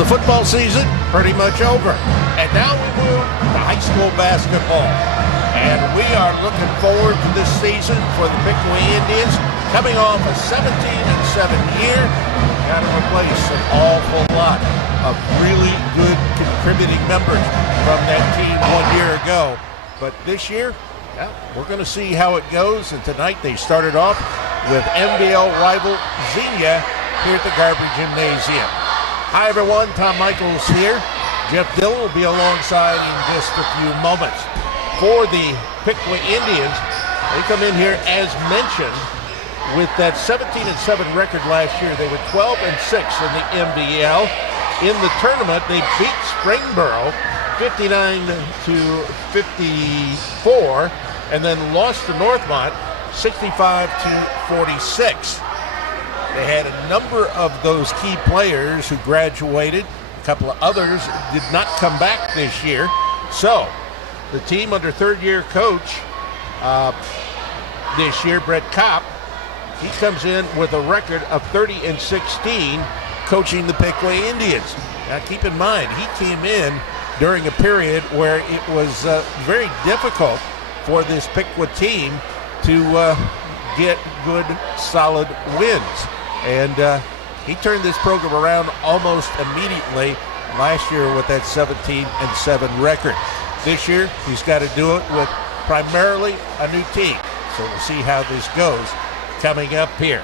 The football season pretty much over. And now we move to high school basketball. And we are looking forward to this season for the Piqua Indians, coming off a 17-7 year. Got to replace an awful lot of really good contributing members from that team 1 year ago. But this year, yeah, we're going to see how it goes. And tonight they started off with MBL rival Xenia here at the Garber Gymnasium. Hi everyone, Tom Michaels here. Jeff Dillon will be alongside in just a few moments. For the Piqua Indians, they come in here as mentioned with that 17-7 record last year. They were 12-6 in the MBL. In the tournament, they beat Springboro 59-54 and then lost to Northmont 65-46. They had a number of those key players who graduated. A couple of others did not come back this year. So the team under third-year coach this year, Brett Kopp, he comes in with a record of 30-16 coaching the Piqua Indians. Now keep in mind, he came in during a period where it was very difficult for this Piqua team to get good, solid wins. And he turned this program around almost immediately last year with that 17-7 record. This year, he's got to do it with primarily a new team. So we'll see how this goes coming up here.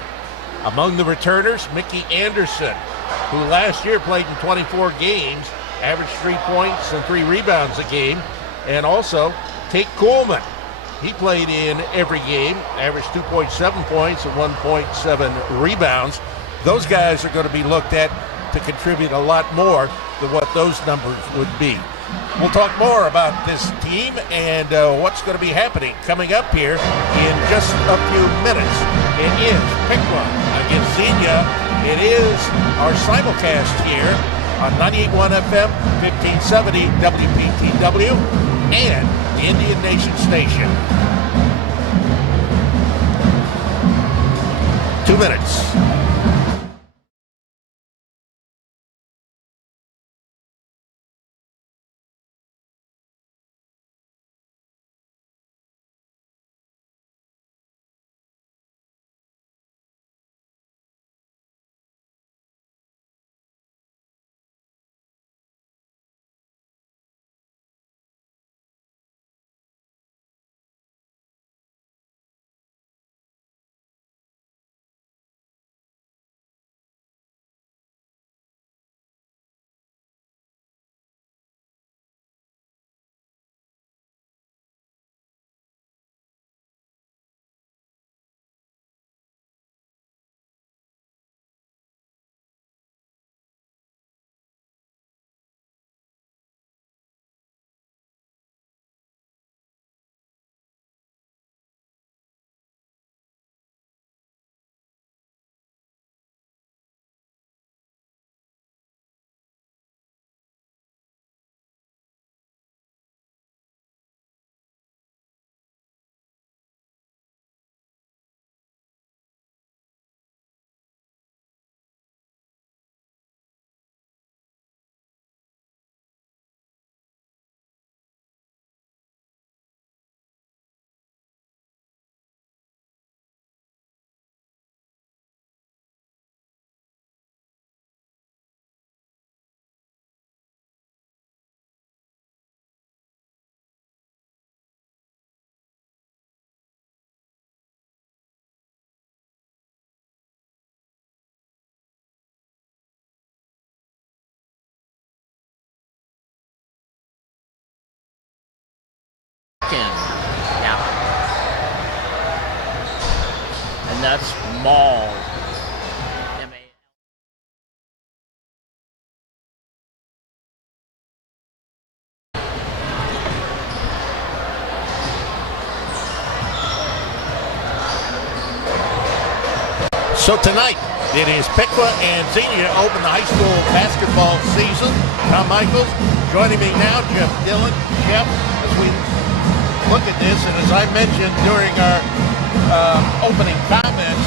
Among the returners, Mickey Anderson, who last year played in 24 games, averaged 3 points and 3 rebounds a game, and also Tate Coolman. He played in every game, averaged 2.7 points and 1.7 rebounds. Those guys are going to be looked at to contribute a lot more than what those numbers would be. We'll talk more about this team and what's going to be happening coming up here in just a few minutes. It is Piqua against Xenia. It is our simulcast here on 98.1 FM, 1570 WPTW, and the Indian Nation Station. 2 minutes. Yeah. And that's Mall. So tonight, it is Piqua and Xenia open the high school basketball season. Tom Michaels joining me now, Jeff Dillon. Jeff, as we look at this, and as I mentioned during our opening comments,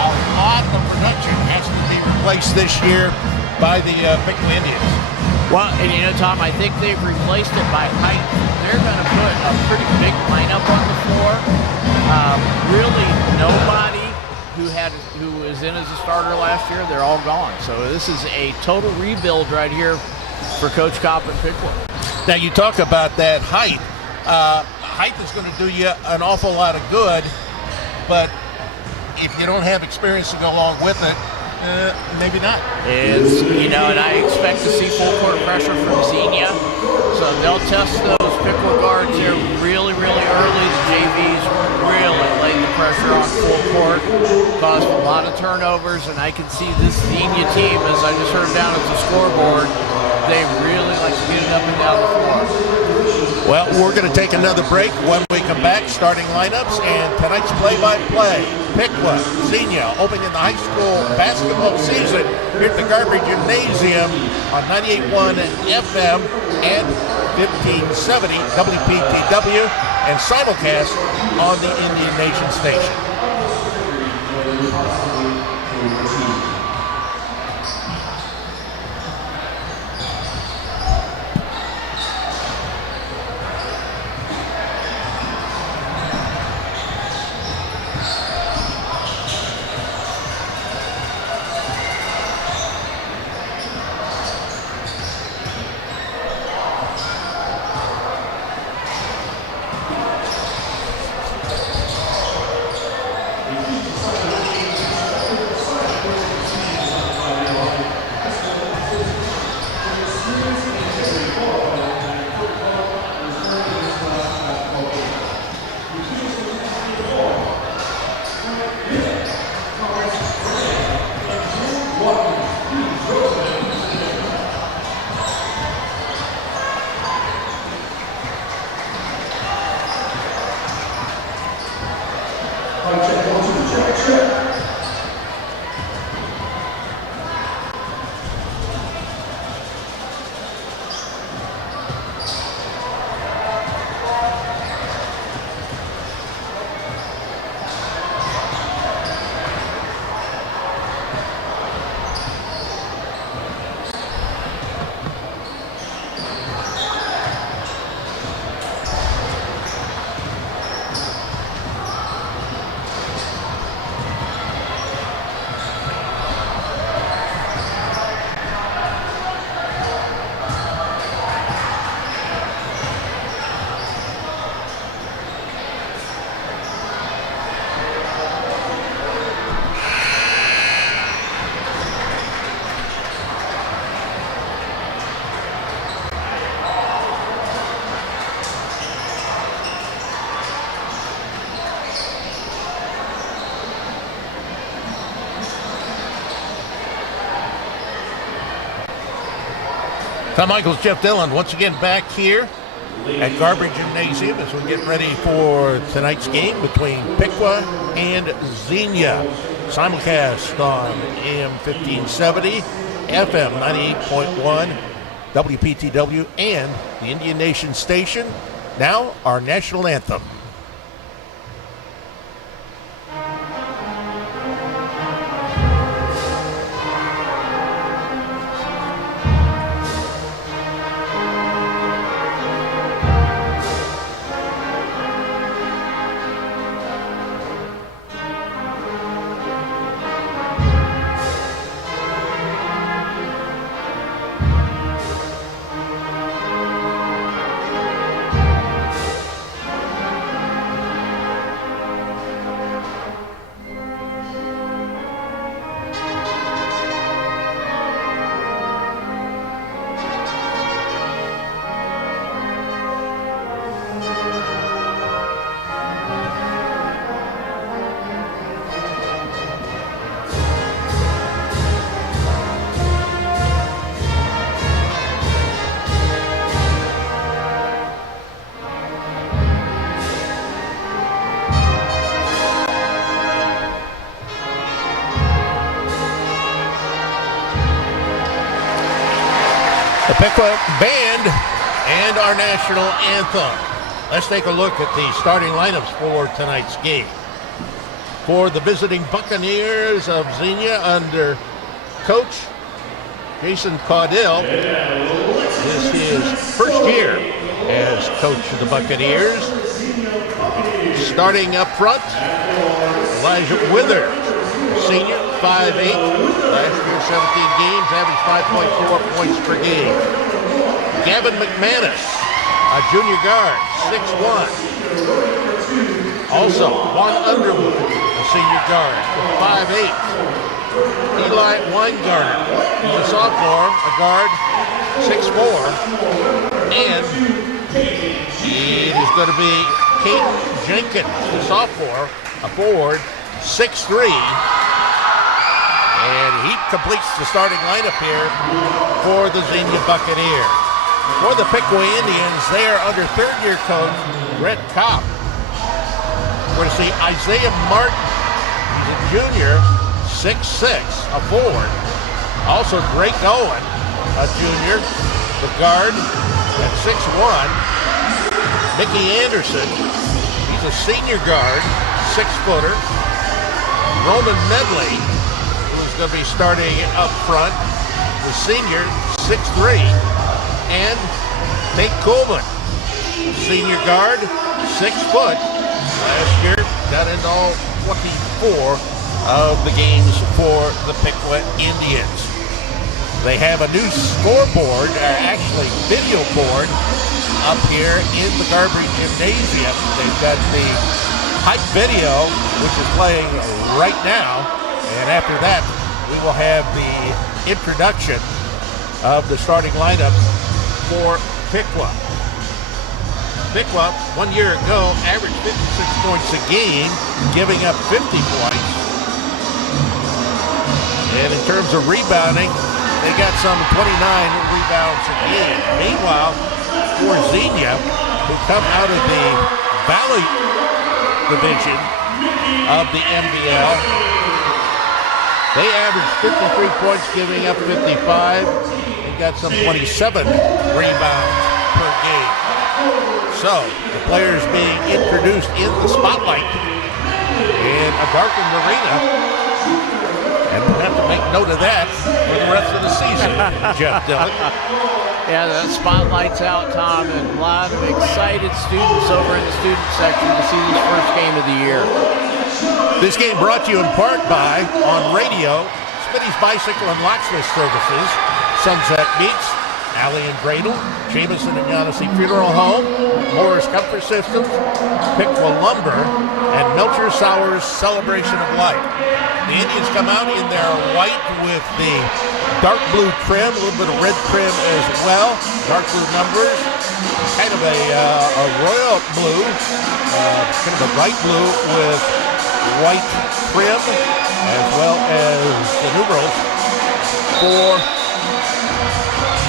a lot of production has to be replaced this year by the Piqua Indians. Well, and Tom, I think they've replaced it by height. They're going to put a pretty big lineup on the floor. Really, nobody who was in as a starter last year, they're all gone. So this is a total rebuild right here for Coach Kopp and Piqua. Now you talk about that height. Height is going to do you an awful lot of good, but if you don't have experience to go along with it, maybe not. It's, and I expect to see full court pressure from Xenia. So they'll test those Piqua guards here really, really early. The JVs really laid the pressure on full court, caused a lot of turnovers, and I can see this Xenia team, as I just heard down at the scoreboard, they really like to get it up and down the floor. Well, we're going to take another break. When we come back, starting lineups and tonight's play-by-play. Piqua, Xenia, opening the high school basketball season here at the Garbage Gymnasium on 98.1 FM and 1570 WPTW and simulcast on the Indian Nation station. Tom Michaels, Jeff Dillon, once again back here at Garbage Gymnasium as we get ready for tonight's game between Piqua and Xenia. Simulcast on AM 1570, FM 98.1, WPTW, and the Indian Nation station. Now, our national anthem. The Piqua Band and our national anthem. Let's take a look at the starting lineups for tonight's game. For the visiting Buccaneers of Xenia under Coach Jason Caudill. This is his first year as coach of the Buccaneers. Starting up front, Elijah Withers, senior, 5'8", last year 17 games, averaged 5.4 points per game. Gavin McManus, a junior guard, 6'1". Also, Juan Underwood, a senior guard, 5'8". Eli Weingarner, he's a sophomore, a guard, 6'4". And it is going to be Caden Jenkins, the sophomore, a forward, 6'3". And he completes the starting lineup here for the Xenia Buccaneers. For the Piqua Indians, they are under third-year coach Brett Kopp. We're going to see Isaiah Martin. He's a junior, 6'6", a forward. Also Drake Owen, a junior, the guard at 6'1". Mickey Anderson, he's a senior guard, 6-footer. Roman Medley, who's going to be starting up front, the senior, 6'3". And Nate Coleman, senior guard, 6 foot. Last year, got into all 24 of the games for the Piqua Indians. They have a new scoreboard, actually video board, up here in the Garbary Gymnasium. They've got the hype video, which is playing right now. And after that, we will have the introduction of the starting lineup for Piqua. Piqua, 1 year ago, averaged 56 points a game, giving up 50 points. And in terms of rebounding, they got some 29 rebounds a game. Meanwhile, for Xenia, who come out of the Valley Division of the MBL, they averaged 53 points, giving up 55, and got some 27 rebounds per game. So, the players being introduced in the spotlight in a darkened arena, and we'll have to make note of that for the rest of the season, Jeff Dillon. Yeah, the spotlight's out, Tom, and a lot of excited students over in the student section to see this first game of the year. This game brought to you in part by, on radio, Smitty's Bicycle and Locksmith Services, Sunset Meats, Alley and Cradle, Jameson and Yancey Funeral Home, Morris Comfort Systems, Piqua Lumber, and Melcher Sours Celebration of Life. The Indians come out in their white with the dark blue trim, a little bit of red trim as well, dark blue numbers, kind of a royal blue, kind of a bright blue with white trim, as well as the numerals for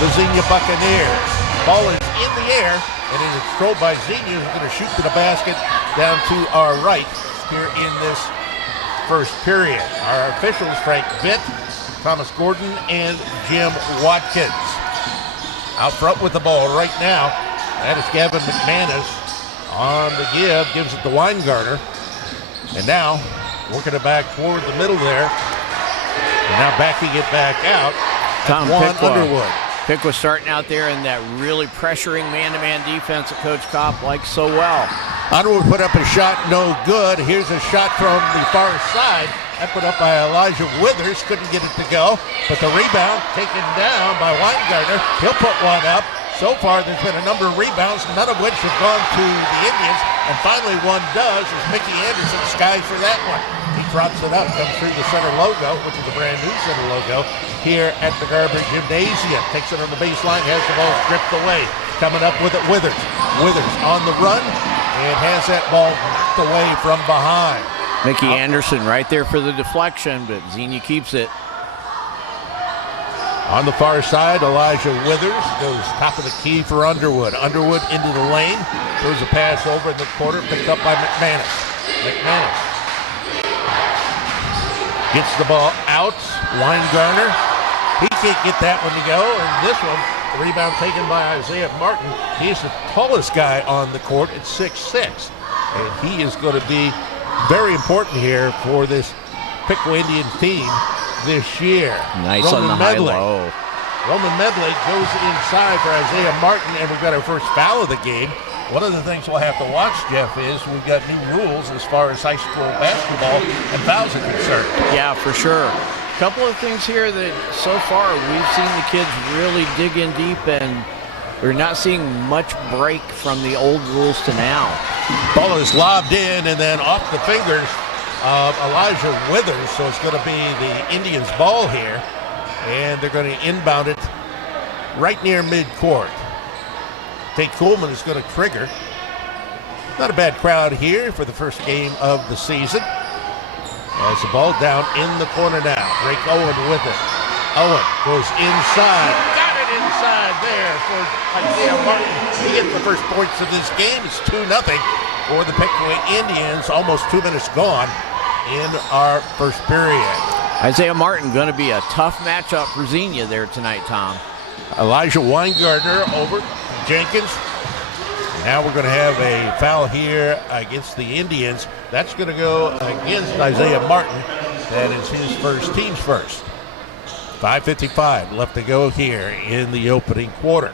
the Xenia Buccaneers. Ball is in the air, and it is controlled by Xenia, who's going to shoot to the basket down to our right here in this first period. Our officials, Frank Bitt, Thomas Gordon, and Jim Watkins. Out front with the ball right now, that is Gavin McManus on the give, gives it to Weingarner. And now, working it back toward the middle there, and now backing it back out, Tom Juan Piqua. Underwood. Piqua starting out there in that really pressuring man-to-man defense that Coach Kopp likes so well. Underwood put up a shot, no good. Here's a shot from the far side. That put up by Elijah Withers. Couldn't get it to go. But the rebound taken down by Weingartner. He'll put one up. So far, there's been a number of rebounds, none of which have gone to the Indians. And finally, one does, as Mickey Anderson skies for that one. He drops it up, comes through the center logo, which is a brand new center logo, here at the Garbary Gymnasium. Takes it on the baseline, has the ball stripped away. Coming up with it, Withers. Withers on the run, and has that ball knocked away from behind. Mickey Anderson right there for the deflection, but Xenia keeps it. On the far side, Elijah Withers goes top of the key for Underwood. Underwood into the lane, throws a pass over in the corner, picked up by McManus. McManus gets the ball out. Weingarner, he can't get that one to go. And this one, the rebound taken by Isaiah Martin. He's the tallest guy on the court at 6'6". And he is going to be very important here for this Piqua Indians team this year. Nice Roman on the Medley. high-low. Roman Medley goes inside for Isaiah Martin, and we've got our first foul of the game. One of the things we'll have to watch, Jeff, is we've got new rules as far as high school basketball and fouls are concerned. Yeah, for sure. A couple of things here that so far we've seen the kids really dig in deep, and we're not seeing much break from the old rules to now. Ball is lobbed in and then off the fingers of Elijah Withers, so it's going to be the Indians' ball here, and they're going to inbound it right near midcourt. Tate Coolman is going to trigger. Not a bad crowd here for the first game of the season. As the ball down in the corner now. Drake Owen with it. Owen goes inside. Got it inside there for Isaiah Martin. He gets the first points of this game. It's 2-0 for the Piqua Indians. Almost 2 minutes gone in our first period. Isaiah Martin going to be a tough matchup for Xenia there tonight, Tom. Elijah Weingartner over Jenkins. Now we're going to have a foul here against the Indians. That's going to go against Isaiah Martin. That is his first, team's first. 5:55 left to go here in the opening quarter.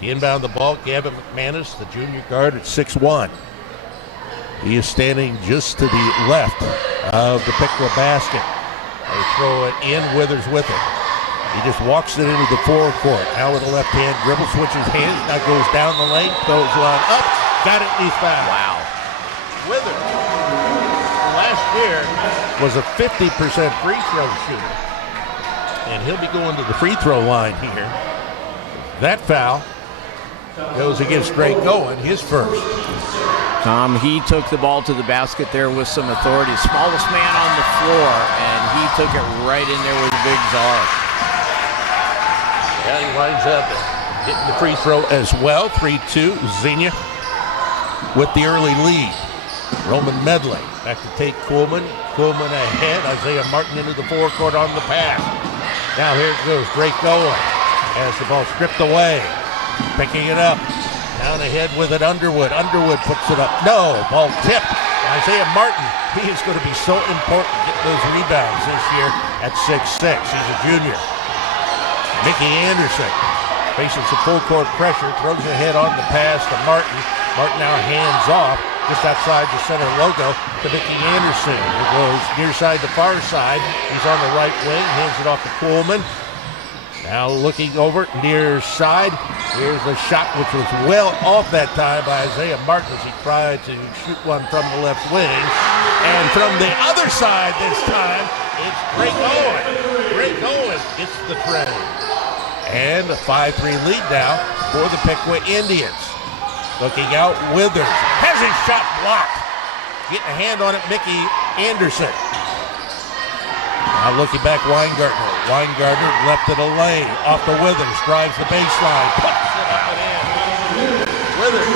To inbound the ball, Gavin McManus, the junior guard at 6'1". He is standing just to the left of the Piqua basket. They throw it in, Withers with it. He just walks it into the forecourt. Now with the left hand, dribble, switches hands, now goes down the lane, throws one up, got it, he's fouled. Wow. Withers, last year, was a 50% free throw shooter. And he'll be going to the free throw line here. That foul goes against Drake Owen, his first. Tom, he took the ball to the basket there with some authority. Smallest man on the floor, and he took it right in there with a big czar. Yeah, he winds up hitting the free throw as well. 3-2, Xenia with the early lead. Roman Medley back to Tate Coolman. Coolman ahead. Isaiah Martin into the forecourt on the pass. Now here it goes. Drake Owen has the ball stripped away. Picking it up. Down ahead with it, Underwood. Underwood puts it up. No, ball tipped. Isaiah Martin, he is going to be so important to get those rebounds this year at 6'6". He's a junior. Mickey Anderson facing some full court pressure, throws ahead on the pass to Martin. Martin now hands off just outside the center logo to Mickey Anderson, who goes near side to far side. He's on the right wing, hands it off to Coolman. Now looking over near side. Here's the shot, which was well off that time by Isaiah Martin as he tried to shoot one from the left wing. And from the other side this time, it's Drake Owen. Drake Owen gets the credit. And a 5-3 lead now for the Piqua Indians. Looking out, Withers has his shot blocked. Getting a hand on it, Mickey Anderson. Now looking back, Weingartner. Weingartner left of the lane, off the Withers, drives the baseline, puts it up and in. Withers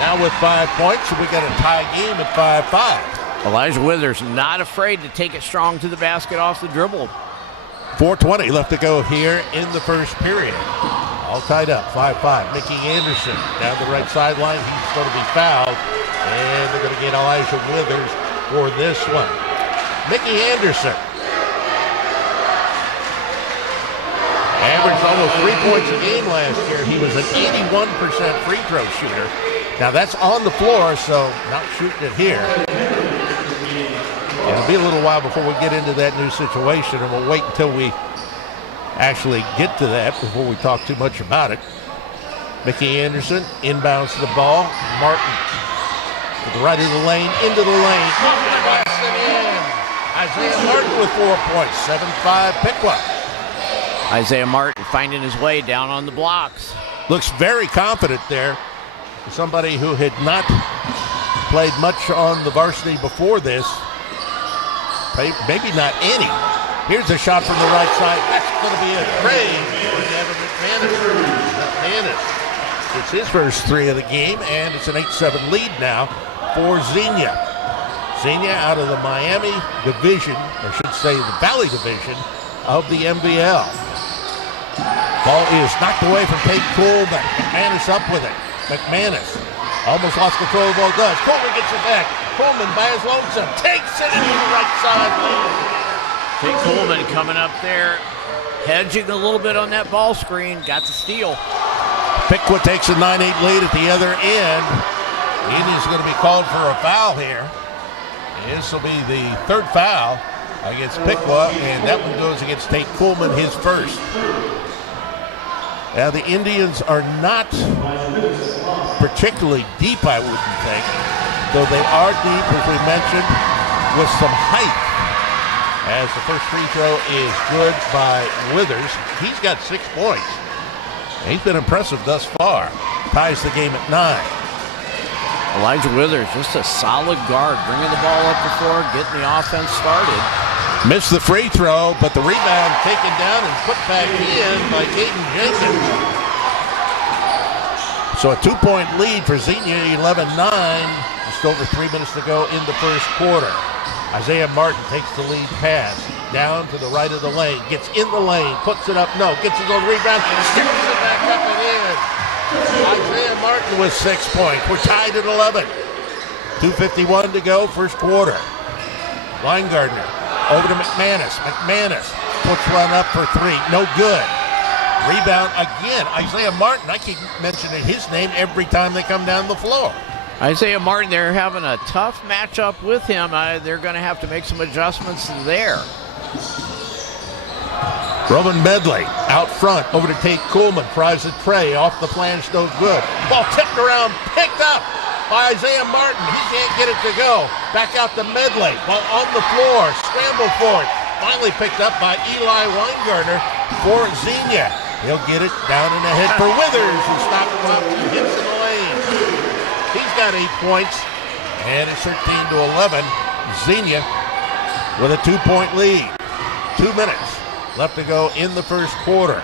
now with 5 points, so we got a tie game at 5-5. Elijah Withers not afraid to take it strong to the basket off the dribble. 4:20 left to go here in the first period. All tied up, 5-5. Mickey Anderson down the right sideline. He's going to be fouled, and they're going to get Elijah Withers for this one. Mickey Anderson averaged almost 3 points a game last year. He was an 81% free throw shooter. Now that's on the floor, so not shooting it here. It'll be a little while before we get into that new situation, and we'll wait until we actually get to that before we talk too much about it. Mickey Anderson inbounds the ball. Martin to the right of the lane, into the lane. In. Isaiah Martin with 4 points, 7-5 Piqua. Isaiah Martin finding his way down on the blocks. Looks very confident there. Somebody who had not played much on the varsity before this. Maybe not any. Here's a shot from the right side. That's going to be a trade for Gavin McManus. It's his first 3 of the game, and it's an 8-7 lead now for Xenia. Xenia out of the Miami division, or should say the Valley division of the MVL. Ball is knocked away from Tate Coolman. McManus up with it. McManus almost lost control of the ball. Does. Coolman gets it back. Coolman by his lonesome takes it into the right side. Tate Coolman coming up there, hedging a little bit on that ball screen. Got the steal. Piqua takes a 9-8 lead at the other end. The Indians are going to be called for a foul here. This will be the third foul against Piqua, and that one goes against Tate Coolman, his first. Now, the Indians are not particularly deep, I wouldn't think, though they are deep, as we mentioned, with some height. As the first free throw is good by Withers. He's got 6 points. He's been impressive thus far. Ties the game at 9. Elijah Withers, just a solid guard, bringing the ball up the floor, getting the offense started. Missed the free throw, but the rebound taken down and put back in by Caden Jenkins. So a 2-point lead for Xenia, 11-9. Just over 3 minutes to go in the first quarter. Isaiah Martin takes the lead pass down to the right of the lane, gets in the lane, puts it up, gets his own rebound, sticks it back up and in. Isaiah Martin with 6 points. We're tied at 11. 2:51 to go, first quarter. Weingartner over to McManus. McManus puts one up for 3. No good. Rebound again. Isaiah Martin. I keep mentioning his name every time they come down the floor. Isaiah Martin, they're having a tough matchup with him. They're going to have to make some adjustments there. Roman Medley out front over to Tate Coolman. Tries a tray off the flange, no good. Ball tipped around, picked up by Isaiah Martin. He can't get it to go. Back out to Medley. Ball on the floor. Scramble for it. Finally picked up by Eli Weingartner for Xenia. He'll get it down in the head for Withers, who stopped him up 2 hits in the lane. He's got 8 points, and it's 13-11. Xenia with a 2-point lead. 2 minutes left to go in the first quarter.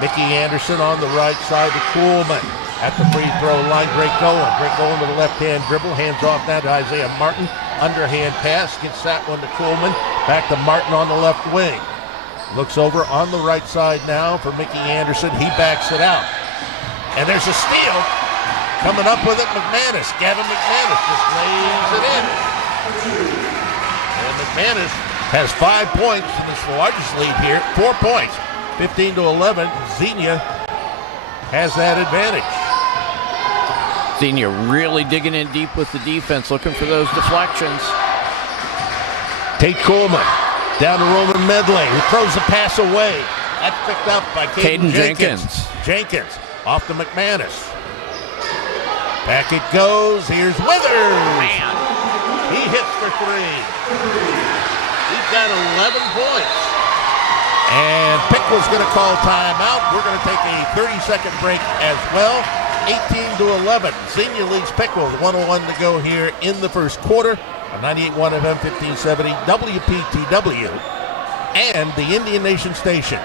Mickey Anderson on the right side to Coolman. At the free throw line, Drake Owen. Drake Owen with a left-hand dribble. Hands off that to Isaiah Martin. Underhand pass. Gets that one to Coolman. Back to Martin on the left wing. Looks over on the right side now for Mickey Anderson. He backs it out. And there's a steal. Coming up with it, McManus. Gavin McManus just lays it in. And McManus has 5 points in his largest lead here. 4 points. 15-11. Xenia has that advantage. Xenia really digging in deep with the defense, looking for those deflections. Tate Coolman down to Roman Medley, who throws the pass away. That's picked up by Caden Jenkins. Jenkins off to McManus. Back it goes. Here's Withers. Man. He hits for 3. He's got 11 points. And Piqua's going to call timeout. We're going to take a 30-second break as well. 18-11. Xenia leads Piqua with 1:01 to go here in the first quarter on 98.1 FM 1570 WPTW and the Indian Nation Station.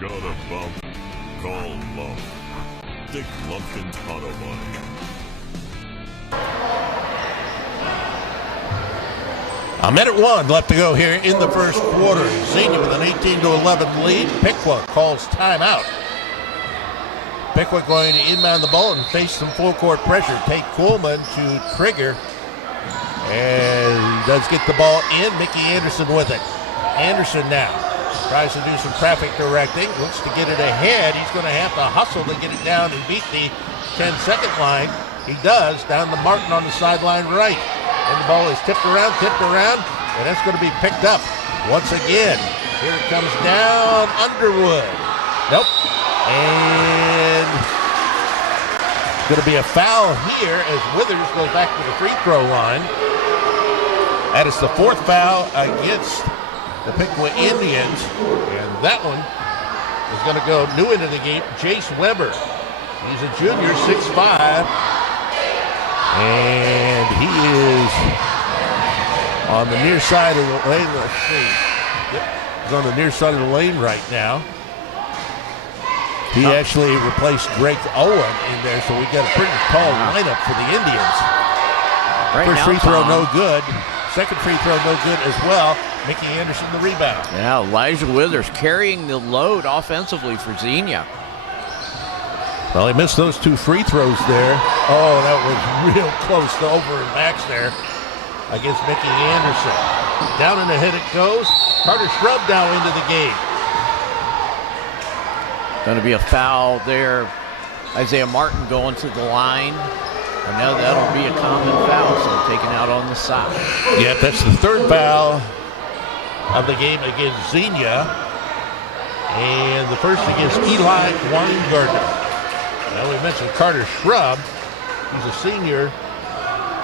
Got a bump? Call Lump. Dick Lumpkin's Auto Body. A minute 1 left to go here in the first quarter. Xenia with an 18-11 lead. Piqua calls timeout. Piqua going to inbound the ball and face some full court pressure. Tate Coolman to trigger. And he does get the ball in. Mickey Anderson with it. Anderson now tries to do some traffic directing. Looks to get it ahead. He's going to have to hustle to get it down and beat the 10-second line. He does. Down to Martin on the sideline right. And the ball is tipped around, and that's going to be picked up once again. Here it comes down. Underwood. Nope. And going to be a foul here as Withers goes back to the free throw line. That is the 4th foul against the Piqua Indians, and that one is going to go new into the game. Jace Weber, he's a junior, 6'5", and he is on the near side of the lane. Let's see. Yep. He's on the near side of the lane right now. He actually replaced Drake Owen in there, so we got a pretty tall lineup for the Indians. Right First now, free throw, Tom, no good. Second free throw, no good as well. Mickey Anderson, the rebound. Yeah, Elijah Withers carrying the load offensively for Xenia. Well, he missed those 2 free throws there. Oh, that was real close to over and backs there against Mickey Anderson. Down and ahead it goes. Carter Shrub now into the game. Going to be a foul there. Isaiah Martin going to the line. I know that'll be a common foul, so taken out on the side. Yep, that's the 3rd foul of the game against Xenia. And the first against Eli Weingartner. Well, we mentioned Carter Shrub. He's a senior,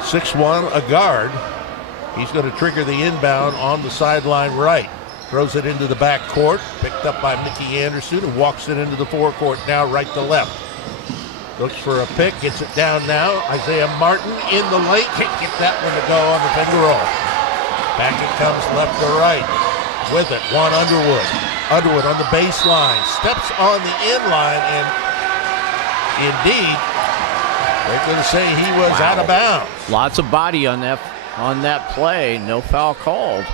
6'1", a guard. He's going to trigger the inbound on the sideline right. Throws it into the back court, picked up by Mickey Anderson, who walks it into the forecourt now, right to left. Looks for a pick, gets it down now. Isaiah Martin in the lane, can't get that one to go on the finger roll. Back it comes left to right. With it, Juan Underwood. Underwood on the baseline, steps on the inline, and indeed, they're going to say he was out of bounds. Lots of body on that play. No foul called.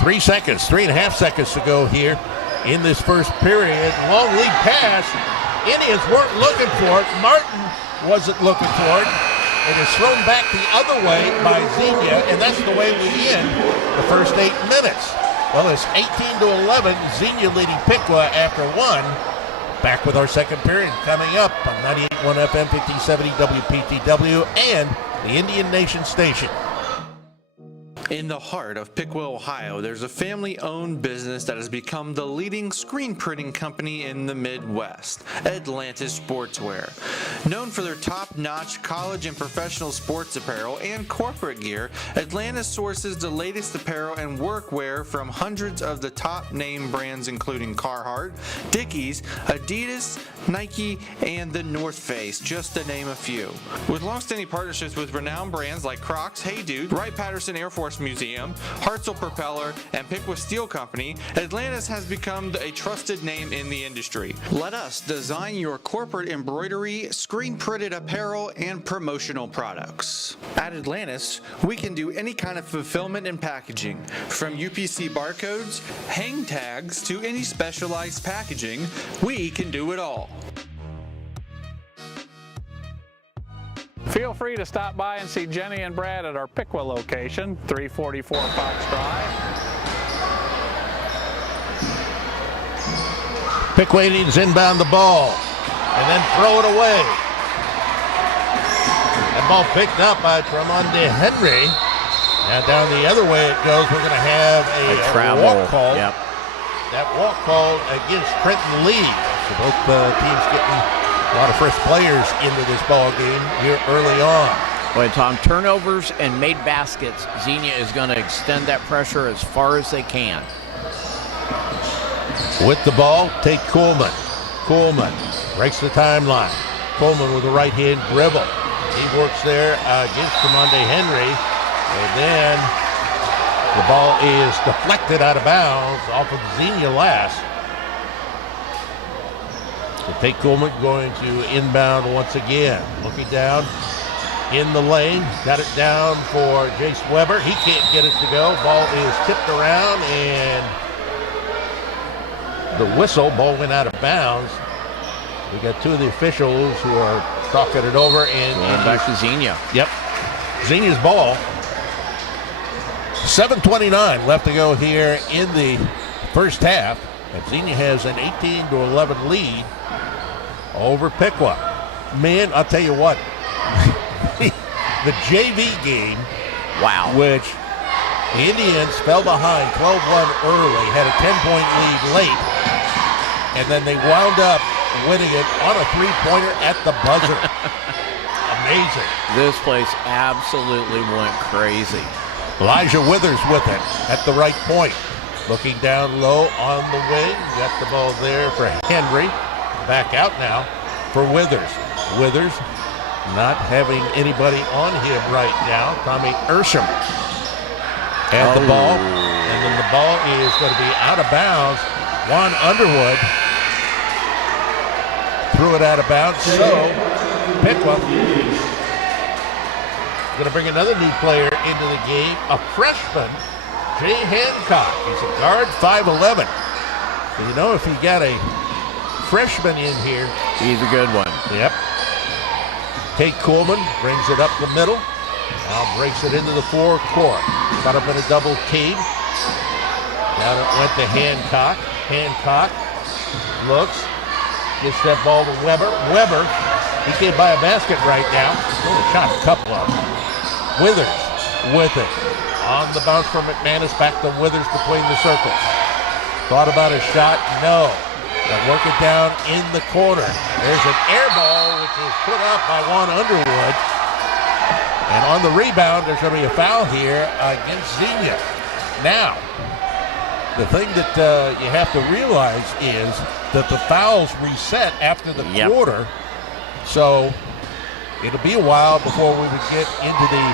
3 seconds, 3.5 seconds to go here in this first period. Long lead pass. Indians weren't looking for it. Martin wasn't looking for it. It is thrown back the other way by Xenia, and that's the way we end the first 8 minutes. Well, it's 18-11. Xenia leading Piqua after 1. Back with our second period coming up on 98.1 FM, 1570 WPTW, and the Indian Nation Station. In the heart of Piqua, Ohio, there's a family-owned business that has become the leading screen printing company in the Midwest, Atlantis Sportswear. Known for their top-notch college and professional sports apparel and corporate gear, Atlantis sources the latest apparel and workwear from hundreds of the top-name brands including Carhartt, Dickies, Adidas, Nike, and the North Face, just to name a few. With long-standing partnerships with renowned brands like Crocs, Hey Dude, Wright-Patterson Air Force Museum, Hartzell Propeller, and Piqua Steel Company, Atlantis has become a trusted name in the industry. Let us design your corporate embroidery, screen-printed apparel, and promotional products. At Atlantis, we can do any kind of fulfillment and packaging, from UPC barcodes, hang tags, to any specialized packaging. We can do it all. Feel free to stop by and see Jenny and Brad at our Piqua location, 344 Fox Drive. Piqua Indians inbound the ball and then throw it away. That ball picked up by Tremonde Henry. Now down the other way it goes. We're going to have a travel walk call. Yep. That walk call against Trenton Lee. So both teams getting a lot of fresh players into this ball game here early on. Boy, Tom, turnovers and made baskets. Xenia is going to extend that pressure as far as they can. With the ball, Tate Coleman. Coleman breaks the timeline. Coleman with a right-hand dribble. He works there against Tremonde Henry. And then the ball is deflected out of bounds off of Xenia last. So Tate Coleman going to inbound once again. Looking down in the lane. Got it down for Jace Weber. He can't get it to go. Ball is tipped around and the whistle. Ball went out of bounds. We got two of the officials who are talking it over. And going back to Xenia. Yep. Xenia's ball. 7:29 left to go here in the first half. And Xenia has an 18-11 lead over Piqua. Man, I'll tell you what. The JV game, wow, which the Indians fell behind 12-1 early, had a 10-point lead late, and then they wound up winning it on a three-pointer at the buzzer. Amazing. This place absolutely went crazy. Elijah Withers with it at the right point. Looking down low on the wing. Got the ball there for Henry. Back out now for Withers. Withers not having anybody on him right now. Tommy Ursham had the ball. And then the ball is going to be out of bounds. Juan Underwood threw it out of bounds. So Piqua going to bring another new player into the game, a freshman, Jay Hancock. He's a guard, 5'11". So, you know, if you got a freshman in here, He's a good one. yep. Tate Coolman brings it up the middle. Now breaks it into the forecourt. Got up in a double team. Down it went to Hancock. Hancock looks. Gets that ball to Weber. Weber, he can't buy a basket right now. Only shot a couple of them. Withers with it. On the bounce from McManus, back to Withers between the circles. Thought about a shot, no. Now work it down in the corner. There's an air ball, which is put up by Juan Underwood. And on the rebound, there's going to be a foul here against Xenia. Now, the thing that you have to realize is that the fouls reset after the quarter. So it'll be a while before we would get into the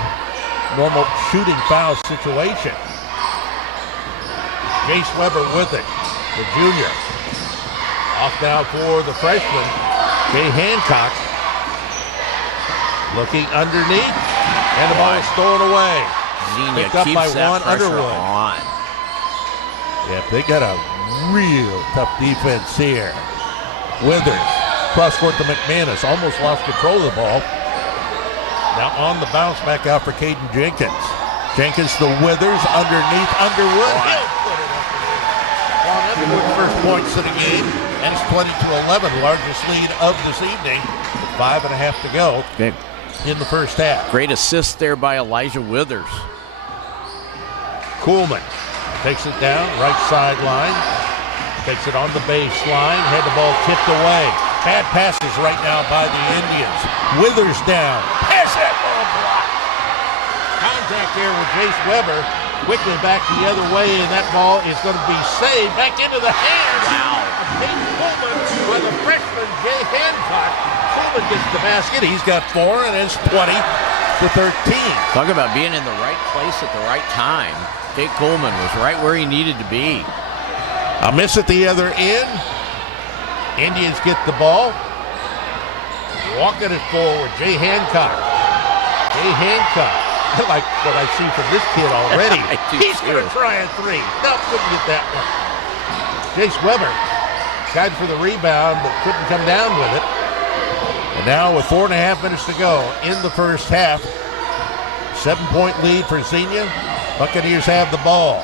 normal shooting foul situation. Jace Weber with it, the junior. Off now for the freshman, Jay Hancock. Looking underneath, and the ball is stolen away. Xenia Picked up by keeps that Juan pressure Underwood. on. Yep, they got a real tough defense here. Withers, cross court to McManus, almost lost control of the ball. Now on the bounce back out for Caden Jenkins. Jenkins to Withers, underneath Underwood. He'll put it up and in. Juan Underwood first points of the game, and it's 20-11, largest lead of this evening. 5.5 to go Okay. in the first half. Great assist there by Elijah Withers. Coolman takes it down, right sideline. Takes it on the baseline, had the ball tipped away. Bad passes right now by the Indians. Withers down, pass that ball blocked. Contact there with Jace Weber. Quickly back the other way, and that ball is going to be saved back into the hands of Tate Coolman by the freshman Jay Hancock. Coolman gets the basket. He's got 4, and it's 20-13. Talk about being in the right place at the right time. Tate Coolman was right where he needed to be. A miss at the other end. Indians get the ball. Walking it forward, Jay Hancock. Jay Hancock. I like what I see from this kid already. He's going to try a 3. No, couldn't get that one. Jace Weber tried for the rebound, but couldn't come down with it. And now with 4.5 minutes to go in the first half, 7-point lead for Xenia. Buccaneers have the ball.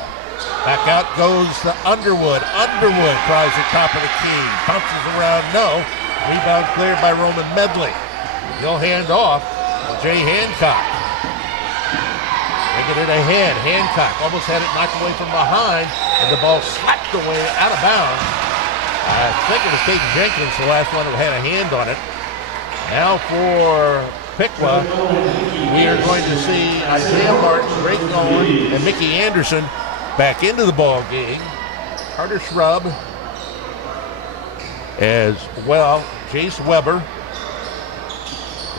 Back out goes to Underwood. Underwood tries the top of the key. Bounces around, no. Rebound cleared by Roman Medley. He'll hand off to Jay Hancock. Taking it ahead. Hancock almost had it knocked away from behind, and the ball slapped away out of bounds. I think it was Caden Jenkins, the last one who had a hand on it. Now for Piqua, we are going to see Isaiah Martin, Drake Nolan, and Mickey Anderson back into the ball game. Carter Shrub as well. Jace Weber.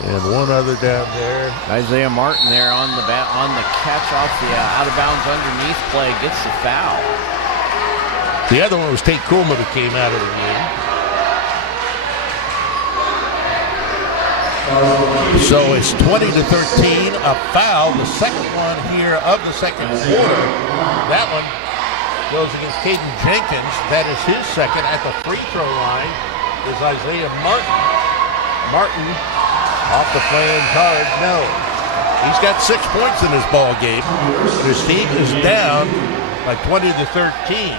And one other down there. Isaiah Martin there on the catch off the out of bounds underneath play, gets the foul. The other one was Tate Coolman who came out of the game. So it's 20-13, a foul, the second one here of the second quarter. That one goes against Caden Jenkins. That is his second. At the free throw line is Isaiah Martin. Martin off the flange hard, no. He's got 6 points in his ball game. His team is down by 20-13.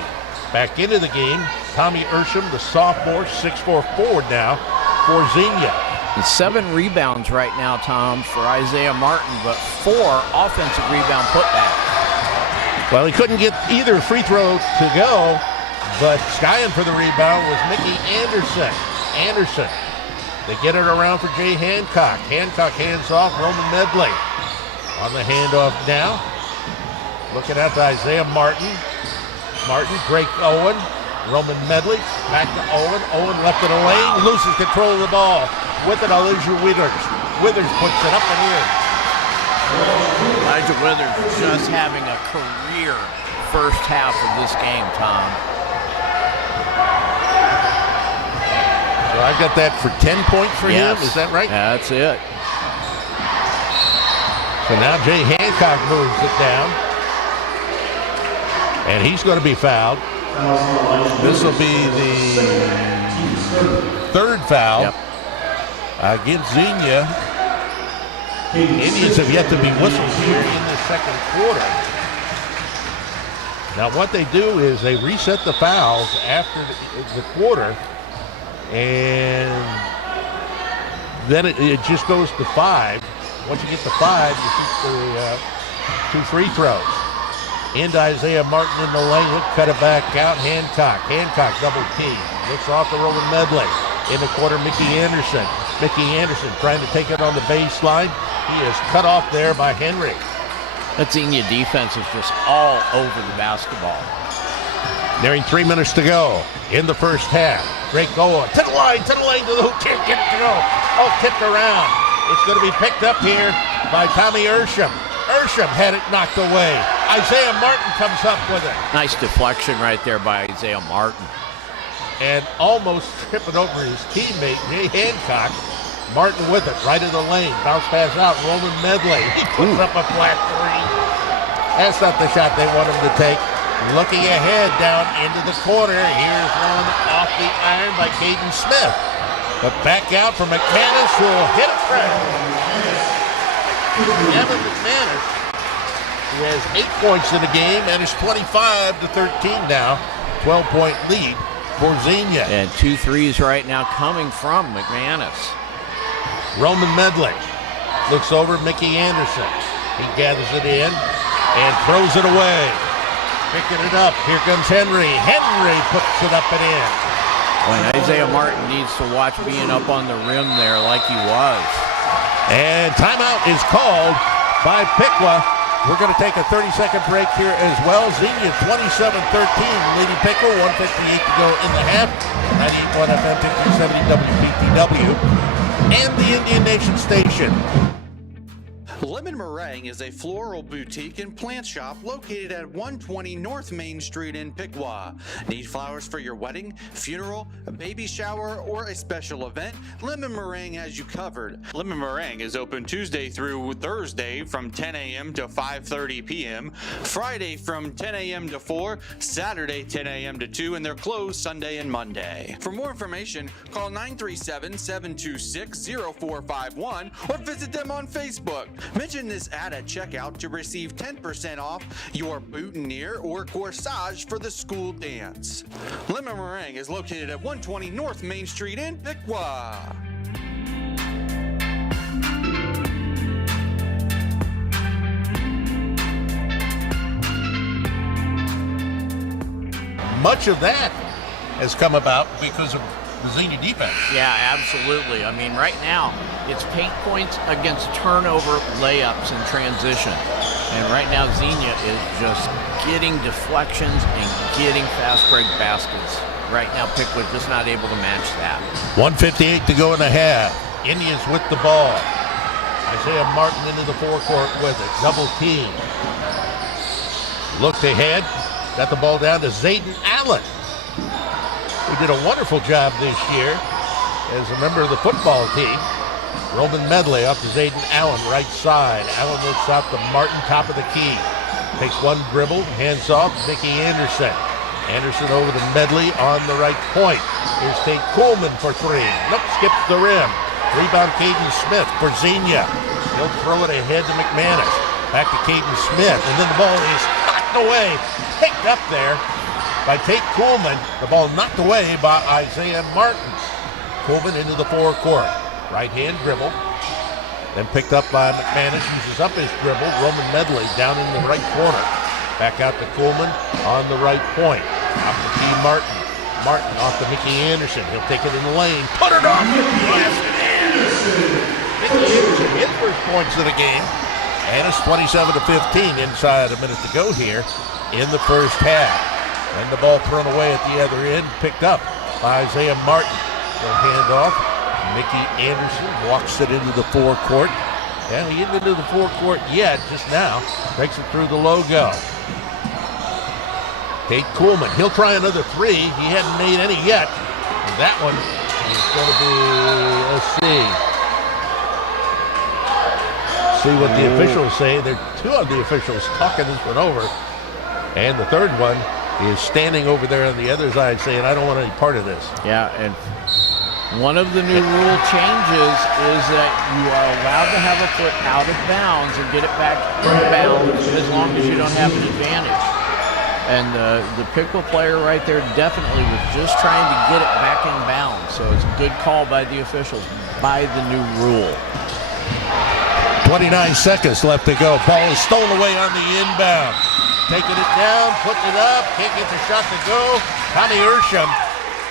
Back into the game, Tommy Ursham, the sophomore, 6'4" forward now for Xenia. And 7 rebounds right now, Tom, for Isaiah Martin, but 4 offensive rebound putbacks. Well, he couldn't get either free throw to go, but skying for the rebound was Mickey Anderson. They get it around for Jay Hancock. Hancock hands off Roman Medley. On the handoff now. Looking out to Isaiah Martin. Martin, Drake Owen. Roman Medley. Back to Owen. Owen left in a lane. Loses control of the ball. With it, Elijah Withers. Withers puts it up and in. Elijah Withers just having a career first half of this game, Tom. So I've got that for 10 points for him. Is that right? That's it. So now Jay Hancock moves it down. And he's going to be fouled. This will be the third foul against Xenia. Indians have yet to be whistled here in the second quarter. Now what they do is they reset the fouls after the quarter, and then it just goes to 5. Once you get to 5, you shoot the 2 free throws. Into Isaiah Martin in the lane. He'll cut it back out. Hancock double team. Looks off the Roman Medley. In the quarter, Mickey Anderson. Mickey Anderson trying to take it on the baseline. He is cut off there by Henry. That Xenia defense is just all over the basketball. Nearing 3 minutes to go in the first half. Drake Goa to the line, to the hoop. Can't get it to go. All tipped around. It's going to be picked up here by Tommy Ursham. Ursham had it knocked away. Isaiah Martin comes up with it. Nice deflection right there by Isaiah Martin. And almost tripping over his teammate, Jay Hancock. Martin with it, right in the lane. Bounce pass out, Roman Medley. He puts up a flat 3. That's not the shot they want him to take. Looking ahead down into the corner. Here's one off the iron by Caden Smith. But back out for McManus, who will hit a track. Evan McManus, who has 8 points in the game, and is 25-13 now. 12-point lead for Xenia. And 2 threes right now coming from McManus. Roman Medley looks over Mickey Anderson. He gathers it in and throws it away. Picking it up. Here comes Henry. Henry puts it up and in. Well, Isaiah Martin needs to watch being up on the rim there like he was. And timeout is called by Piqua. We're going to take a 30-second break here as well. Xenia 27-13, leading Piqua. 1:58 to go in the half. 98.1 FM, 1570 WPTW, and the Indian Nation Station. Lemon Meringue is a floral boutique and plant shop located at 120 North Main Street in Piqua. Need flowers for your wedding, funeral, a baby shower, or a special event? Lemon Meringue has you covered. Lemon Meringue is open Tuesday through Thursday from 10 a.m. to 5:30 p.m., Friday from 10 a.m. to 4, Saturday 10 a.m. to 2, and they're closed Sunday and Monday. For more information, call 937-726-0451 or visit them on Facebook. Mention this ad at checkout to receive 10% off your boutonniere or corsage for the school dance. Lemon Meringue is located at 120 North Main Street in Piqua. Much of that has come about because of the Xenia defense. Yeah, absolutely. I mean, right now, it's paint points against turnover layups in transition. And right now, Xenia is just getting deflections and getting fast break baskets. Right now, Piqua just not able to match that. 1:58 to go in the half. Indians with the ball. Isaiah Martin into the forecourt with it. Double team. Looked ahead. Got the ball down to Zayden Allen, who did a wonderful job this year as a member of the football team. Roman Medley up to Zayden Allen, right side. Allen looks out to Martin, top of the key. Takes one dribble, hands off, Mickey Anderson. Anderson over to Medley on the right point. Here's Tate Coolman for 3. Nope, skips the rim. Rebound Caden Smith for Xenia. He'll throw it ahead to McManus. Back to Caden Smith, and then the ball is knocked away. Picked up there by Tate Coolman. The ball knocked away by Isaiah Martin. Coolman into the forecourt. Right-hand dribble. Then picked up by McManus. Uses up his dribble. Roman Medley down in the right corner. Back out to Coolman on the right point. Off to T. Martin. Martin off to Mickey Anderson. He'll take it in the lane. Put it off. Yes, it is. Mickey Anderson, his first points of the game. And it's 27-15 inside a minute to go here in the first half. And the ball thrown away at the other end, picked up by Isaiah Martin. They'll hand off. Mickey Anderson walks it into the forecourt. And he isn't into the forecourt yet, just now. Breaks it through the logo. Tate Coolman, he'll try another 3. He hadn't made any yet. And that one is going to be, let's see what the officials say. There are two of the officials talking this one over. And the third one is standing over there on the other side saying, I don't want any part of this. Yeah, and one of the new rule changes is that you are allowed to have a foot out of bounds and get it back in bounds as long as you don't have an advantage. And the Piqua player right there definitely was just trying to get it back in bounds. So it's a good call by the officials by the new rule. 29 seconds left to go. Ball is stolen away on the inbound. Taking it down, putting it up, can't get the shot to go. Tommy Ursham,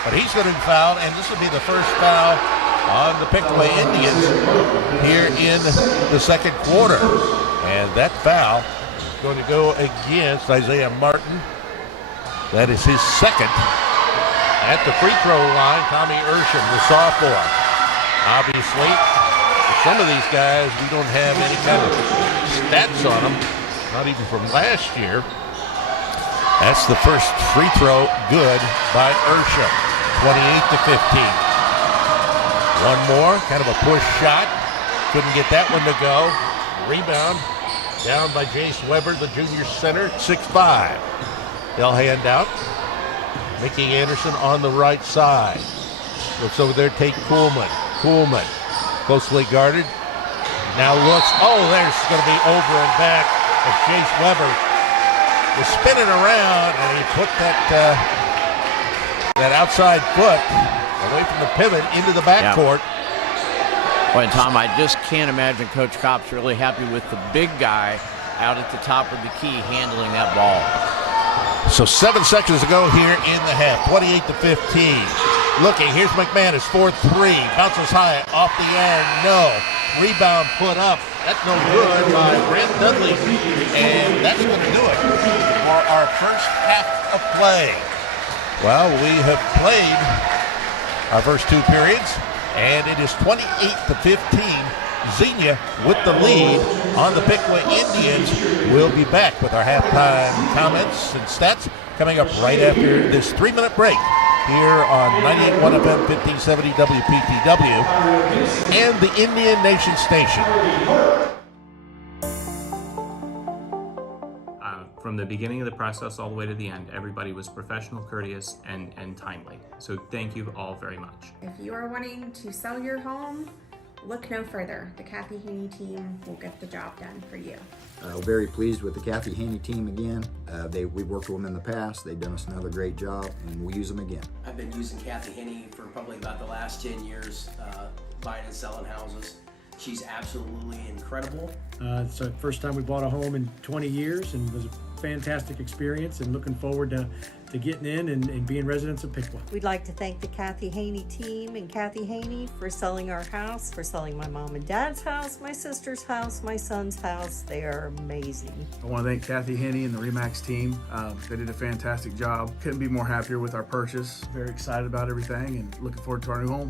but he's going to be fouled, and this will be the first foul on the Piqua Indians here in the second quarter. And that foul is going to go against Isaiah Martin. That is his second. At the free throw line, Tommy Ursham, the sophomore. Obviously, for some of these guys, we don't have any kind of stats on them. Not even from last year. That's the first free throw good by Ursham. 28-15. One more, kind of a push shot. Couldn't get that one to go. Rebound down by Jace Weber, the junior center, 6'5". They'll hand out. Mickey Anderson on the right side. Looks over there, Tate Kuhlman. Kuhlman, closely guarded. Now looks, there's going to be over and back. As Jace Weber was spinning around, and he put that outside foot away from the pivot into the backcourt. Boy, Tom, I just can't imagine Coach Kopp's really happy with the big guy out at the top of the key handling that ball. So 7 seconds to go here in the half, 28-15. Looking, here's McManus, 4-3, bounces high, off the iron, no. Rebound put up, that's no good by Brent Dudley, and that's going to do it for our first half of play. Well, we have played our first two periods, and it is 28-15. Xenia with the lead on the Piqua Indians. We'll be back with our halftime comments and stats coming up right after this 3-minute break here on 98.1 FM 1570 WPTW and the Indian Nation Station. From the beginning of the process all the way to the end, everybody was professional, courteous, and timely. So thank you all very much. If you are wanting to sell your home, look no further. The Kathy Haney team will get the job done for you. Very pleased with the Kathy Haney team again. We worked with them in the past. They've done us another great job, and we'll use them again. I've been using Kathy Haney for probably about the last 10 years, buying and selling houses. She's absolutely incredible. It's the first time we bought a home in 20 years, and it was a fantastic experience, and looking forward to getting in and being residents of Piqua. We'd like to thank the Kathy Haney team and Kathy Haney for selling our house, for selling my mom and dad's house, my sister's house, my son's house. They are amazing. I want to thank Kathy Haney and the RE/MAX team. They did a fantastic job. Couldn't be more happier with our purchase. Very excited about everything and looking forward to our new home.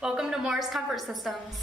Welcome to Morris Comfort Systems.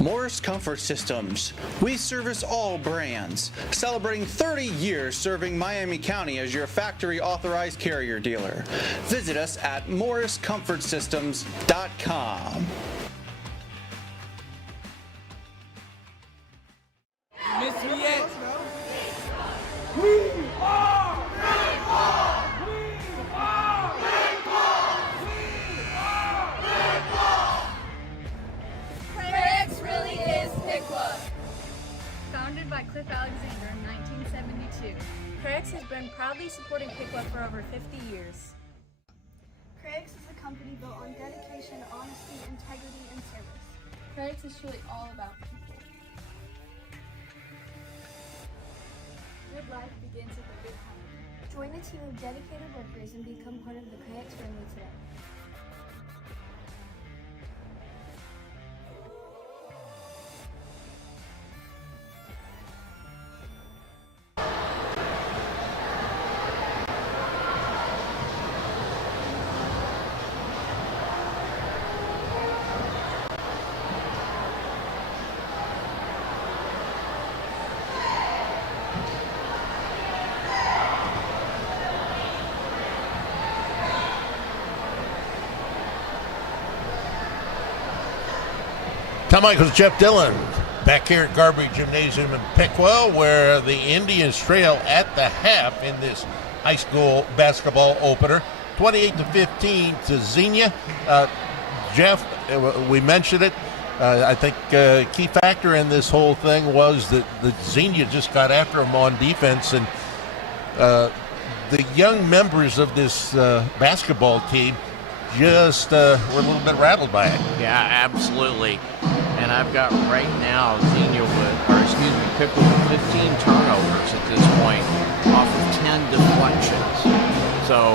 Morris Comfort Systems. We service all brands. Celebrating 30 years serving Miami County as your factory authorized carrier dealer. Visit us at morriscomfortsystems.com. Miss me yet? Founded by Cliff Alexander in 1972, Craig's has been proudly supporting Piqua for over 50 years. Craig's is a company built on dedication, honesty, integrity, and service. Credits is truly all about people. Good life begins with a good home. Join the team of dedicated workers and become part of the Credits family today. Tom Michaels, Jeff Dillon, back here at Garbage Gymnasium in Piqua, where the Indians trail at the half in this high school basketball opener, 28-15 to Xenia. Jeff, we mentioned it. I think a key factor in this whole thing was that the Xenia just got after them on defense, and the young members of this basketball team just were a little bit rattled by it. Yeah, absolutely. And I've got right now Piqua with 15 turnovers at this point off of 10 deflections. So,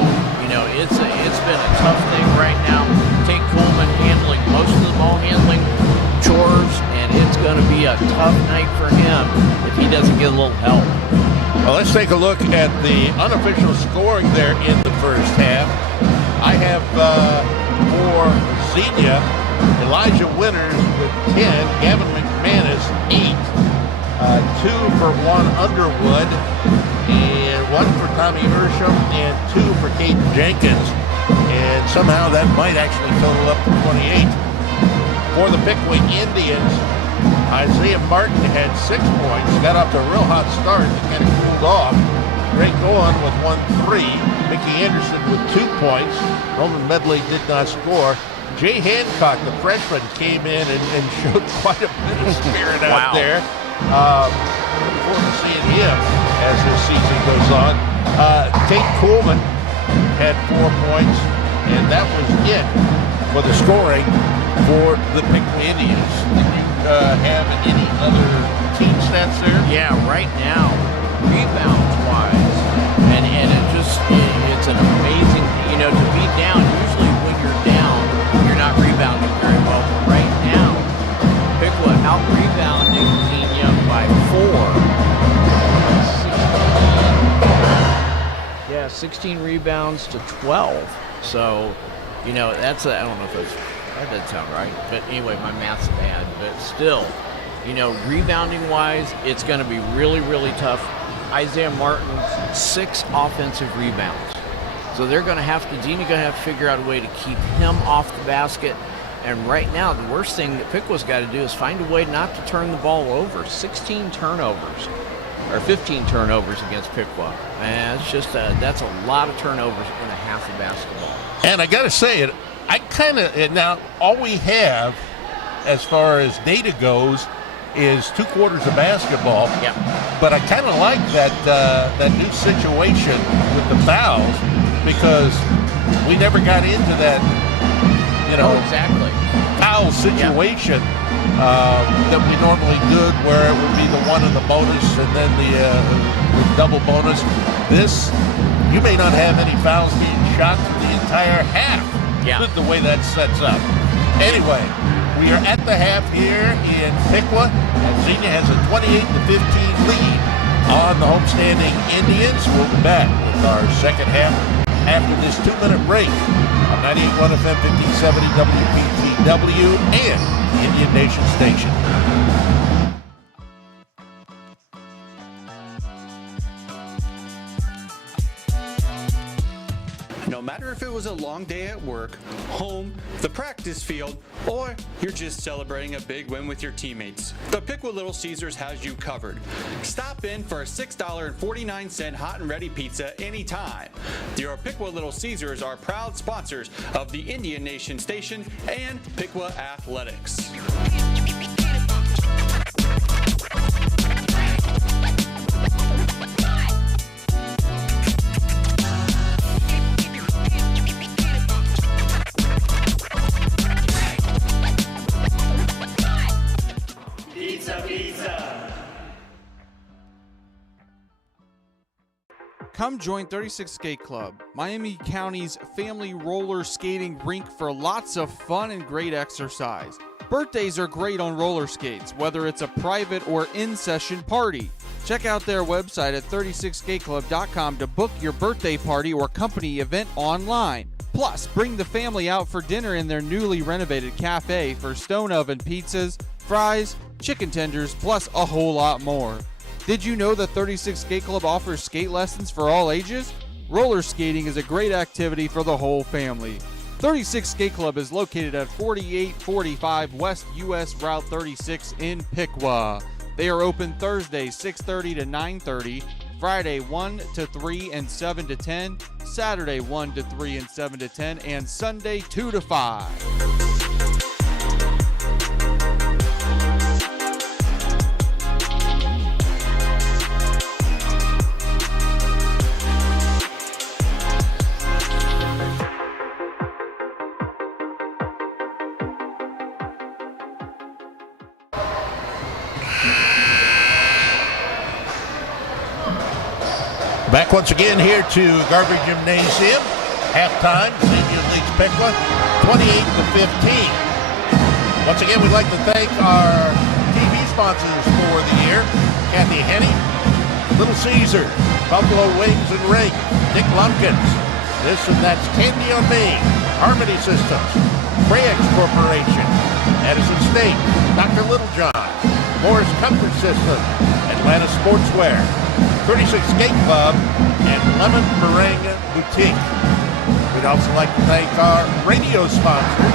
it's been a tough thing right now. Tate Coleman handling most of the ball handling chores, and it's going to be a tough night for him if he doesn't get a little help. Well, let's take a look at the unofficial scoring there in the first half. I have for Xenia, Elijah Winters with 10, Gavin McManus 8, 2 for Juan Underwood, and 1 for Tommy Ursham, and 2 for Caden Jenkins. And somehow that might actually total up to 28. For the Piqua Indians, Isaiah Martin had 6 points, got off to a real hot start and kind of cooled off. Drake Gohan with 1-3, Mickey Anderson with 2 points, Roman Medley did not score. Jay Hancock, the freshman, came in and showed quite a bit of spirit out there. Looking forward to seeing him as this season goes on. Tate Coleman had 4 points, and that was it for the scoring for the Piqua Indians. Did you have any other team stats there? Yeah, right now, rebounds-wise, and it's an amazing, to be down, usually when you're down, you're not rebounding very well. But right now, Piqua out-rebounding Xenia by 4. 16 rebounds to 12. So, that's I don't know if that doesn't sound right. But anyway, my math's bad. But still, rebounding-wise, it's going to be really, really tough. Isaiah Martin, 6 offensive rebounds. So Xenia's going to have to figure out a way to keep him off the basket. And right now, the worst thing that Piqua's got to do is find a way not to turn the ball over. 16 turnovers, or 15 turnovers against Piqua. And it's just, that's a lot of turnovers in a half of basketball. And I got to say it, now all we have as far as data goes is 2 quarters of basketball. Yeah. But I kind of like that new situation with the fouls, because we never got into that, exactly, foul situation that we normally did, where it would be the 1 and the bonus, and then the double bonus. This, you may not have any fouls being shot for the entire half. Yeah. The way that sets up. Anyway, we are at the half here in Piqua, and Xenia has a 28-15 lead on the homestanding Indians. We'll be back with our second half after this 2-minute break on 98.1 FM 1570 WPTW and Indian Nation Station. No matter if it was a long day at work, home, the practice field, or you're just celebrating a big win with your teammates, the Piqua Little Caesars has you covered. Stop in for a $6.49 hot and ready pizza anytime. Your Piqua Little Caesars are proud sponsors of the Indian Nation Station and Piqua Athletics. Come join 36 Skate Club, Miami County's family roller skating rink for lots of fun and great exercise. Birthdays are great on roller skates, whether it's a private or in-session party. Check out their website at 36skateclub.com to book your birthday party or company event online. Plus, bring the family out for dinner in their newly renovated cafe for stone oven pizzas, fries, chicken tenders, plus a whole lot more. Did you know that 36 Skate Club offers skate lessons for all ages? Roller skating is a great activity for the whole family. 36 Skate Club is located at 4845 West US Route 36 in Piqua. They are open Thursday 6:30 to 9:30, Friday 1 to 3 and 7 to 10, Saturday 1 to 3 and 7 to 10, and Sunday 2 to 5. Back once again here to Garber Gymnasium. Halftime, Xenia leads Piqua 28-15. Once again, we'd like to thank our TV sponsors for the year. Kathy Henny, Little Caesar, Buffalo Wings and Rings, Dick Lumpkins, This and That's Candy on Main, Harmony Systems, Prayex Corporation, Edison State, Dr. Littlejohn, Morris Comfort System, Atlanta Sportswear, 36 Skate Club, and Lemon Meringue Boutique. We'd also like to thank our radio sponsors,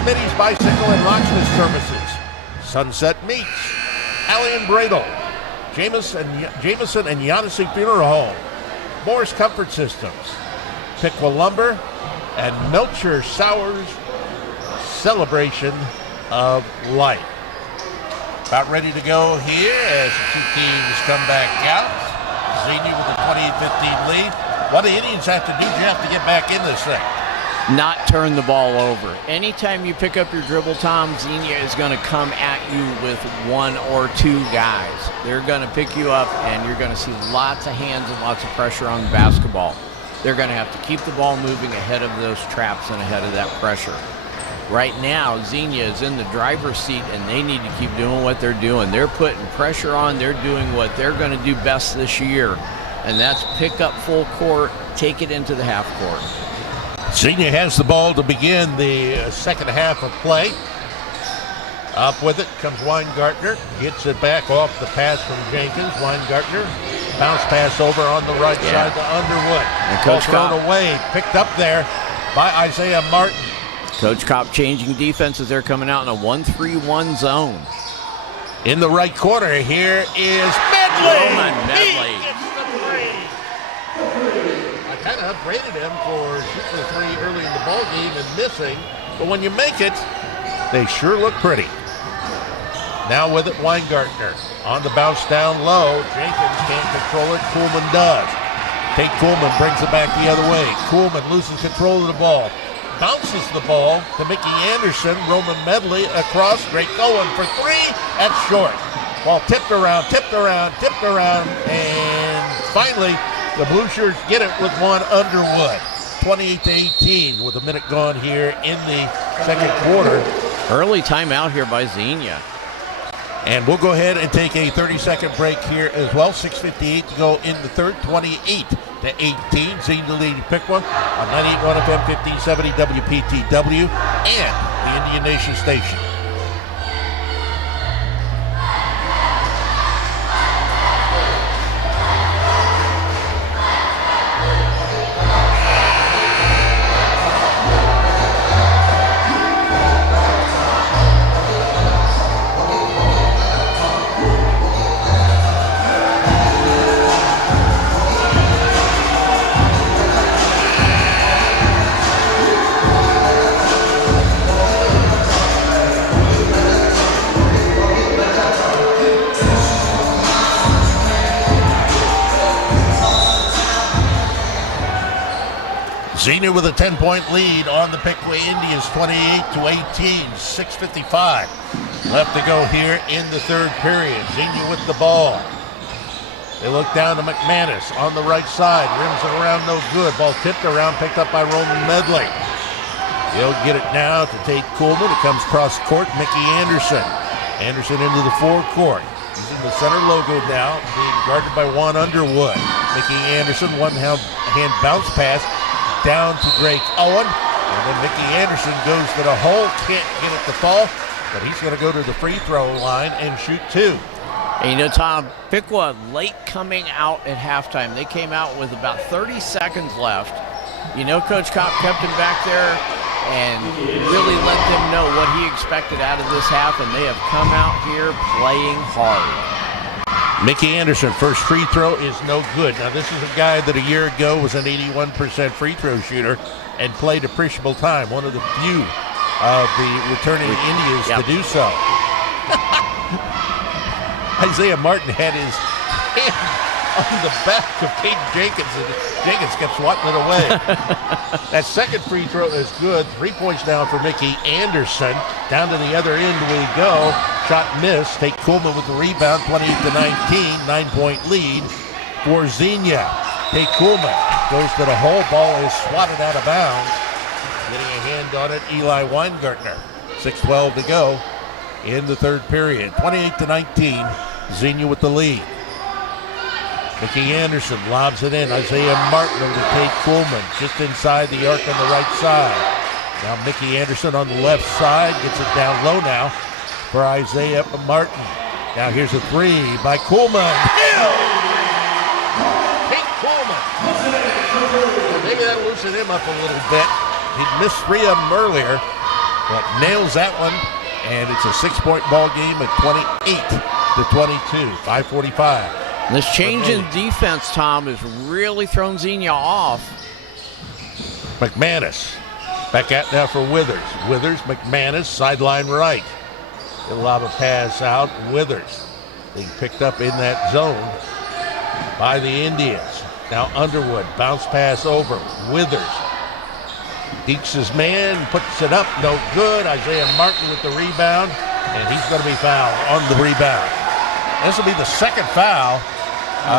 Smitty's Bicycle and Locksmith Services, Sunset Meats, Alley and Bradle, Jameson and Yanissi Funeral Home, Morris Comfort Systems, Piqua Lumber, and Melcher Sours Celebration of Life. About ready to go here as the two teams come back out. Xenia with a 28-15 lead. What do Indians have to do, Jeff, to get back in this thing? Not turn the ball over. Anytime you pick up your dribble, Tom, Xenia is going to come at you with one or two guys. They're going to pick you up, and you're going to see lots of hands and lots of pressure on the basketball. They're going to have to keep the ball moving ahead of those traps and ahead of that pressure. Right now, Xenia is in the driver's seat, and they need to keep doing what they're doing. They're putting pressure on. They're doing what they're going to do best this year, and that's pick up full court, take it into the half court. Xenia has the ball to begin the second half of play. Up with it comes Weingartner. Gets it back off the pass from Jenkins. Weingartner, bounce pass over on the right side to Underwood. And Coach thrown Kopp away, picked up there by Isaiah Martin. Coach Kopp changing defenses. They're coming out in a 1-3-1 zone. In the right corner, here is Medley. Roman Medley. I kind of upgraded him for shooting the three early in the ball game and missing, but when you make it, they sure look pretty. Now with it, Weingartner on the bounce down low. Jenkins can't control it. Kuhlman does. Tate Kuhlman brings it back the other way. Kuhlman loses control of the ball. Bounces the ball to Mickey Anderson. Roman Medley across. Great going for three. That's short. Ball tipped around, and finally the Blue Shirts get it with one. Underwood. 28-18 with a minute gone here in the second quarter. Early timeout here by Xenia. And we'll go ahead and take a 30-second break here as well. 6:58 to go in the third. 28-18. Xenia leading Piqua on 98.1 FM 1570 WPTW and the Indian Nation Station. Xenia with a 10-point lead on the Piqua Indians, 28-18, 6:55 left to go here in the third period. Xenia with the ball. They look down to McManus on the right side. Rims it around, no good. Ball tipped around, picked up by Roman Medley. He'll get it now to Tate Coolman. It comes cross court, Mickey Anderson. Anderson into the forecourt. Using the center logo now, being guarded by Juan Underwood. Mickey Anderson, one-hand bounce pass down to Drake Owen. And then Mickey Anderson goes to the hole, can't get it to fall, but he's going to go to the free throw line and shoot 2. And you know, Tom, Piqua late coming out at halftime. They came out with about 30 seconds left. You know, Coach Kopp kept him back there and really let them know what he expected out of this half, and they have come out here playing hard. Mickey Anderson, first free throw is no good. Now, this is a guy that a year ago was an 81% free throw shooter and played appreciable time. One of the few of the returning Indians to do so. Isaiah Martin had his hand on the back of Caden Jenkins, and Jenkins kept swatting it away. That second free throw is good. 3 points now for Mickey Anderson. Down to the other end we go. Shot missed. Tate Coolman with the rebound, 28-19. 9-point lead for Xenia. Tate Coolman goes to the hole. Ball is swatted out of bounds. Getting a hand on it, Eli Weingartner. 6:12 to go in the third period. 28-19. Xenia with the lead. Mickey Anderson lobs it in. Isaiah Martin over to Tate Coolman, just inside the arc on the right side. Now Mickey Anderson on the left side gets it down low now for Isaiah Martin. Now here's a three by Coolman. Tate Coolman. Maybe that loosened him up a little bit. He'd missed 3 of them earlier, but nails that one, and it's a 6-point ball game at 28-22. 5:45. This change in defense, Tom, has really thrown Xenia off. McManus back out now for Withers. Withers, McManus, sideline right. He'll lob a pass out. Withers being picked up in that zone by the Indians. Now Underwood, bounce pass over. Withers. Deeks his man, puts it up, no good. Isaiah Martin with the rebound, and he's going to be fouled on the rebound. This will be the second foul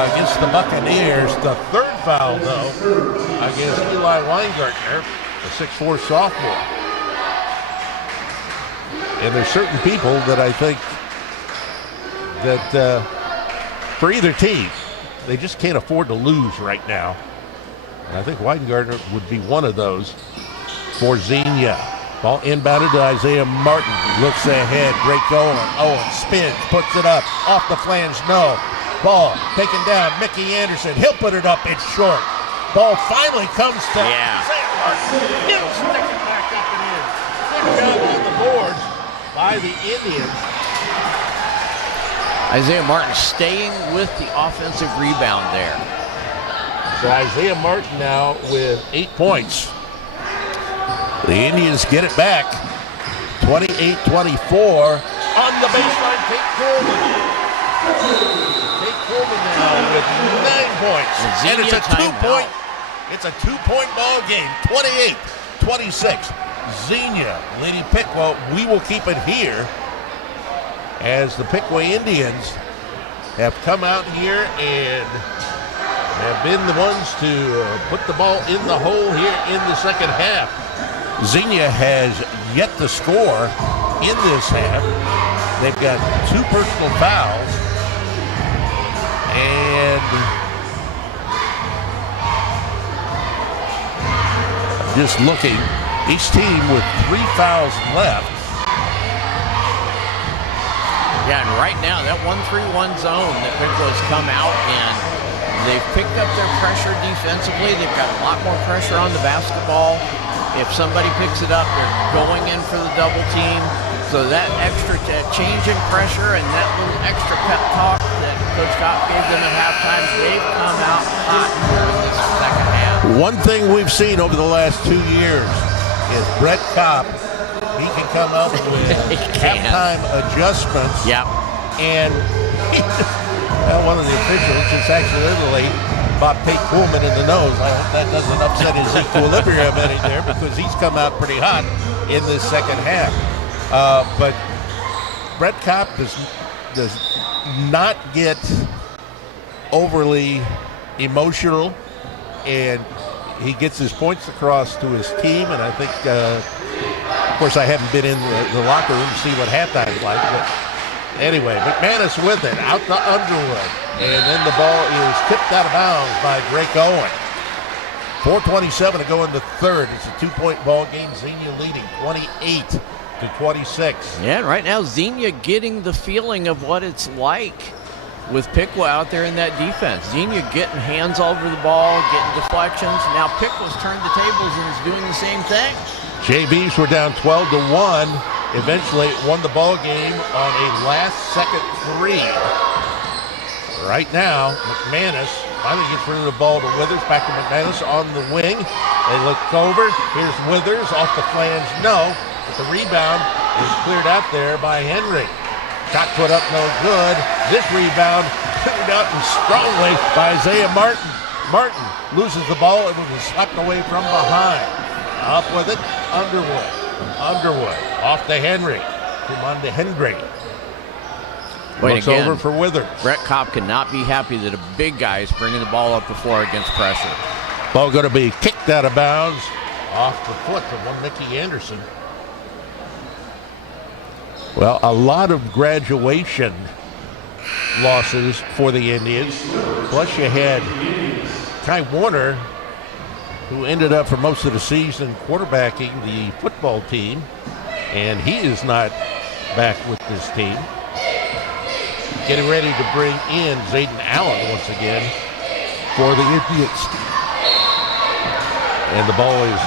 against the Buccaneers. The third foul, though, against Eli Weingartner, the 6'4 sophomore. And there's certain people that I think that for either team, they just can't afford to lose right now. And I think Weingartner would be one of those for Xenia. Ball inbounded to Isaiah Martin. Looks ahead. Drake Owen. Owen spins. Puts it up. Off the flange. No. Ball taken down. Mickey Anderson. He'll put it up. It's short. Ball finally comes to Isaiah Martin. He'll stick it back up and in. Good job on the boards by the Indians. Isaiah Martin staying with the offensive rebound there. So Isaiah Martin now with 8 points. The Indians get it back. 28-24 on the baseline. Tate Coolman. Tate Coolman now with 9 points. And it's a 2-point. It's a 2-point ball game. 28-26. Xenia leading Piqua. We will keep it here as the Piqua Indians have come out here and have been the ones to put the ball in the hole here in the second half. Xenia has yet to score in this half. They've got 2 personal fouls. And just looking, each team with 3 fouls left. Yeah, and right now, that 1-3-1 zone that Piqua's come out in, they've picked up their pressure defensively. They've got a lot more pressure on the basketball. If somebody picks it up, they're going in for the double team. So that extra change in pressure and that little extra pep talk that Coach Kopp gave them at halftime, they've come out hot here in this second half. One thing we've seen over the last 2 years is Brett Kopp, he can come up with halftime adjustments. Yep. And one of the officials just accidentally bought Tate Coolman in the nose. I hope that doesn't upset his equilibrium any there, because he's come out pretty hot in this second half. But Brett Kopp does not get overly emotional, and he gets his points across to his team. And I think, of course, I haven't been in the locker room to see what halftime's like, but anyway, McManus with it, out to Underwood, and then the ball is tipped out of bounds by Drake Owen. 4:27 to go in the third. It's a 2-point ball game. Xenia leading 28-26. Yeah, right now Xenia getting the feeling of what it's like with Piqua out there in that defense. Xenia getting hands all over the ball, getting deflections. Now Piqua's turned the tables and is doing the same thing. JVs were down 12-1. Eventually won the ball game on a last-second three. Right now, McManus finally gets rid of the ball to Withers. Back to McManus on the wing. They look over. Here's Withers off the flange. No, but the rebound is cleared out there by Henry. Shot put up, no good. This rebound cleared out and strongly by Isaiah Martin. Martin loses the ball. It was slapped away from behind. Up with it, Underwood. Underwood off to Henry. Come on to Henry. Looks again, over for Withers. Brett Kopp cannot be happy that a big guy is bringing the ball up the floor against pressure. Ball going to be kicked out of bounds off the foot of one Mickey Anderson. Well, a lot of graduation losses for the Indians. Plus you had Ty Warner, who ended up for most of the season quarterbacking the football team, and he is not back with this team. Getting ready to bring in Zayden Allen once again for the Indians. And the ball is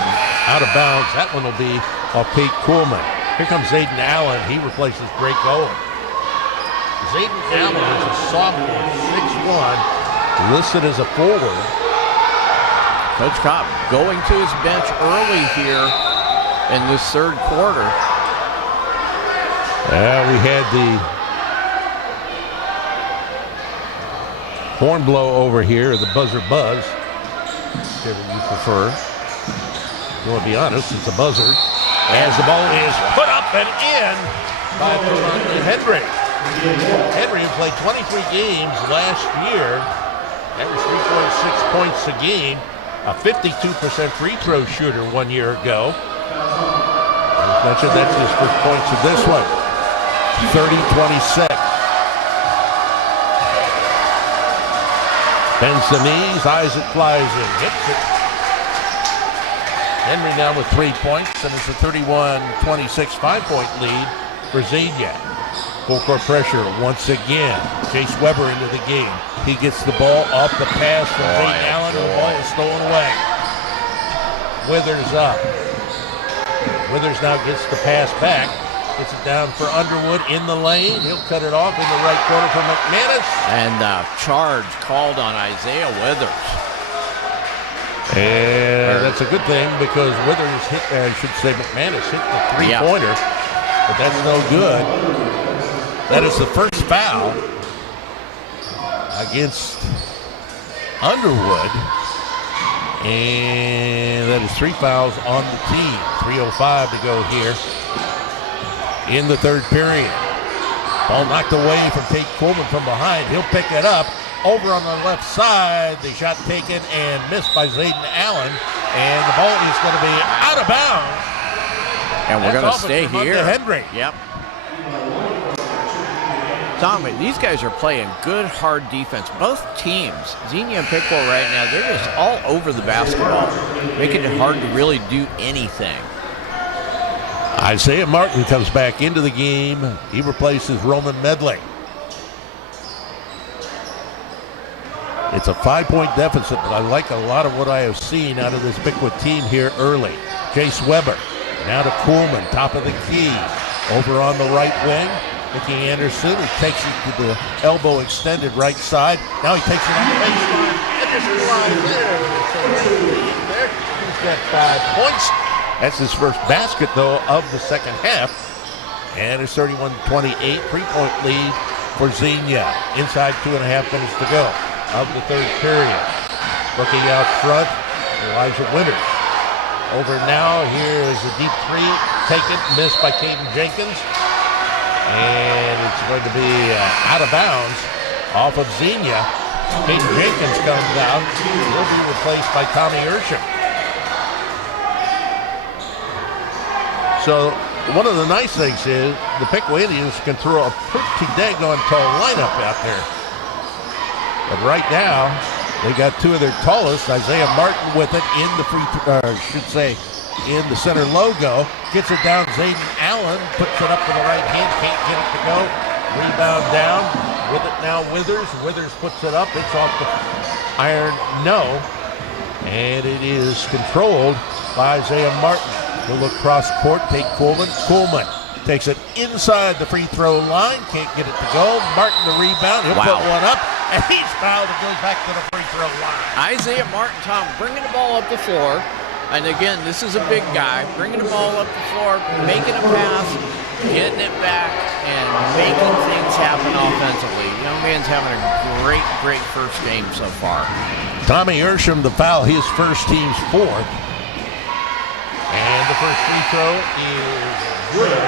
out of bounds. That one will be off Pete Kuhlman. Here comes Zayden Allen. He replaces Drake Owen. Zayden Allen is a sophomore, 6'1", listed as a forward. Coach Kopp going to his bench early here in this third quarter. We had the horn blow over here, the buzzer buzz, whichever you prefer. If you want to be honest, it's a buzzer. As the ball is put up and in by Henry. Henry, who played 23 games last year, averaged 3.6 points a game, a 52% free throw shooter 1 year ago. As mentioned, that's his first points of this one. 30-26. Bends the knees, eyes it, flies in, hits it. Henry now with 3 points, and it's a 31-26 5-point lead for Xenia. Full court pressure once again. Chase Weber into the game. He gets the ball off the pass from Zayden Allen, and the ball is stolen away. Withers up. Withers now gets the pass back. Gets it down for Underwood in the lane. He'll cut it off in the right corner for McManus. And charge called on Isaiah Withers. And that's a good thing because Withers hit, I should say McManus hit the three-pointer, but that's no good. That is the first foul against Underwood. And that is 3 fouls on the team. 3:05 to go here in the third period. Ball knocked away from Tate Coleman from behind. He'll pick it up. Over on the left side, the shot taken and missed by Zayden Allen. And the ball is going to be out of bounds. And we're going to stay here. Henry. Yep. Tom, these guys are playing good, hard defense. Both teams, Xenia and Piqua right now, they're just all over the basketball, making it hard to really do anything. Isaiah Martin comes back into the game. He replaces Roman Medley. It's a 5-point deficit, but I like a lot of what I have seen out of this Piqua team here early. Chase Weber, now to Kuhlman, top of the key. Over on the right wing, Mickey Anderson, who takes it to the elbow extended right side. Now he takes it on the baseline. Anderson lies there. He's got 5 points. That's his first basket, though, of the second half. And it's 31-28, 3-point lead for Xenia. Inside 2.5 minutes to go of the third period. Looking out front, Elijah Winters. Over now, here is a deep three, taken, missed by Caden Jenkins. And it's going to be out of bounds off of Xenia. Caden Jenkins comes out. He'll be replaced by Tommy Ursham. So one of the nice things is the Piqua Indians can throw a pretty daggone tall lineup out there. But right now, they got two of their tallest. Isaiah Martin with it in the in the center logo. Gets it down. Zayden Allen puts it up to the right hand. Can't get it to go. Rebound down. With it now Withers. Withers puts it up. It's off the iron. No. And it is controlled by Isaiah Martin. He'll look cross court. Take Coleman. Coleman takes it inside the free throw line. Can't get it to go. Martin the rebound. He'll put one up. And he's fouled and goes back to the free throw line. Isaiah Martin, Tom, bringing the ball up the floor. And again, this is a big guy. Bringing the ball up the floor, making a pass, getting it back, and making things happen offensively. Young man's having a great first game so far. Tommy Ursham, the foul, his first, team's fourth. And the first free throw is good.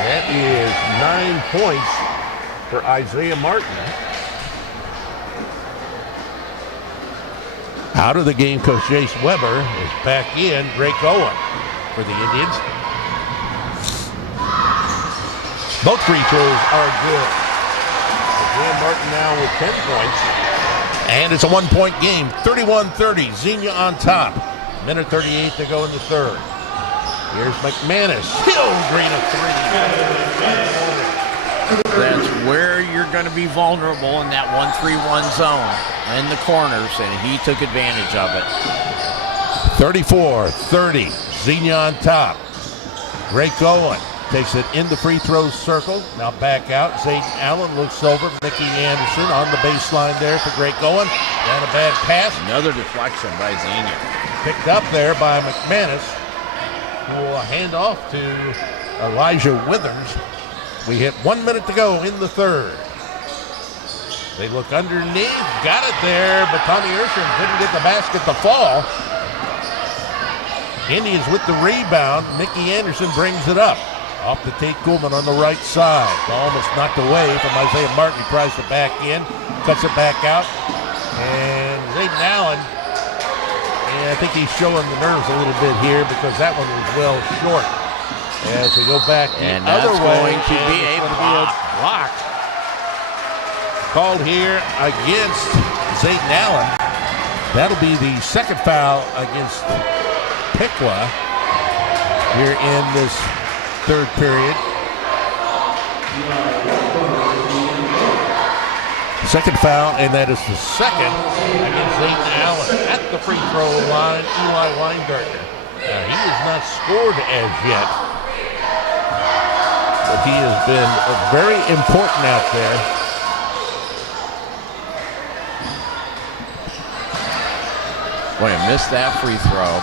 That is 9 points for Isaiah Martin. Out of the game, Coach Jace Weber is back in. Drake Owen for the Indians. Both free throws are good. Isaiah Martin now with 10 points. And it's a 1-point game, 31-30. Xenia on top. Minute 38 to go in the third. Here's McManus. He'll green a three. That's where you're going to be vulnerable in that 1-3-1 zone in the corners, and he took advantage of it. 34-30. Xenia on top. Drake Owen takes it in the free throw circle. Now back out. Zayden Allen looks over. Mickey Anderson on the baseline there for Drake Owen. And a bad pass. Another deflection by Xenia. Picked up there by McManus, who will hand off to Elijah Withers. We hit 1 minute to go in the third. They look underneath, got it there, but Tommy Ursham couldn't get the basket to fall. Indians with the rebound. Mickey Anderson brings it up. Off to Tate Kuhlman on the right side. Almost knocked away from Isaiah Martin. He tries to back in, cuts it back out. And Zayden Allen, I think he's showing the nerves a little bit here because that one was well short. As we go back the other way, going to be a block. Called here against Zayden Allen. That'll be the second foul against Piqua here in this third period. Second foul, and that is the second against Zayden Allen at the free throw line. Eli Weingartner. He has not scored as yet, but he has been very important out there. Boy, I missed that free throw.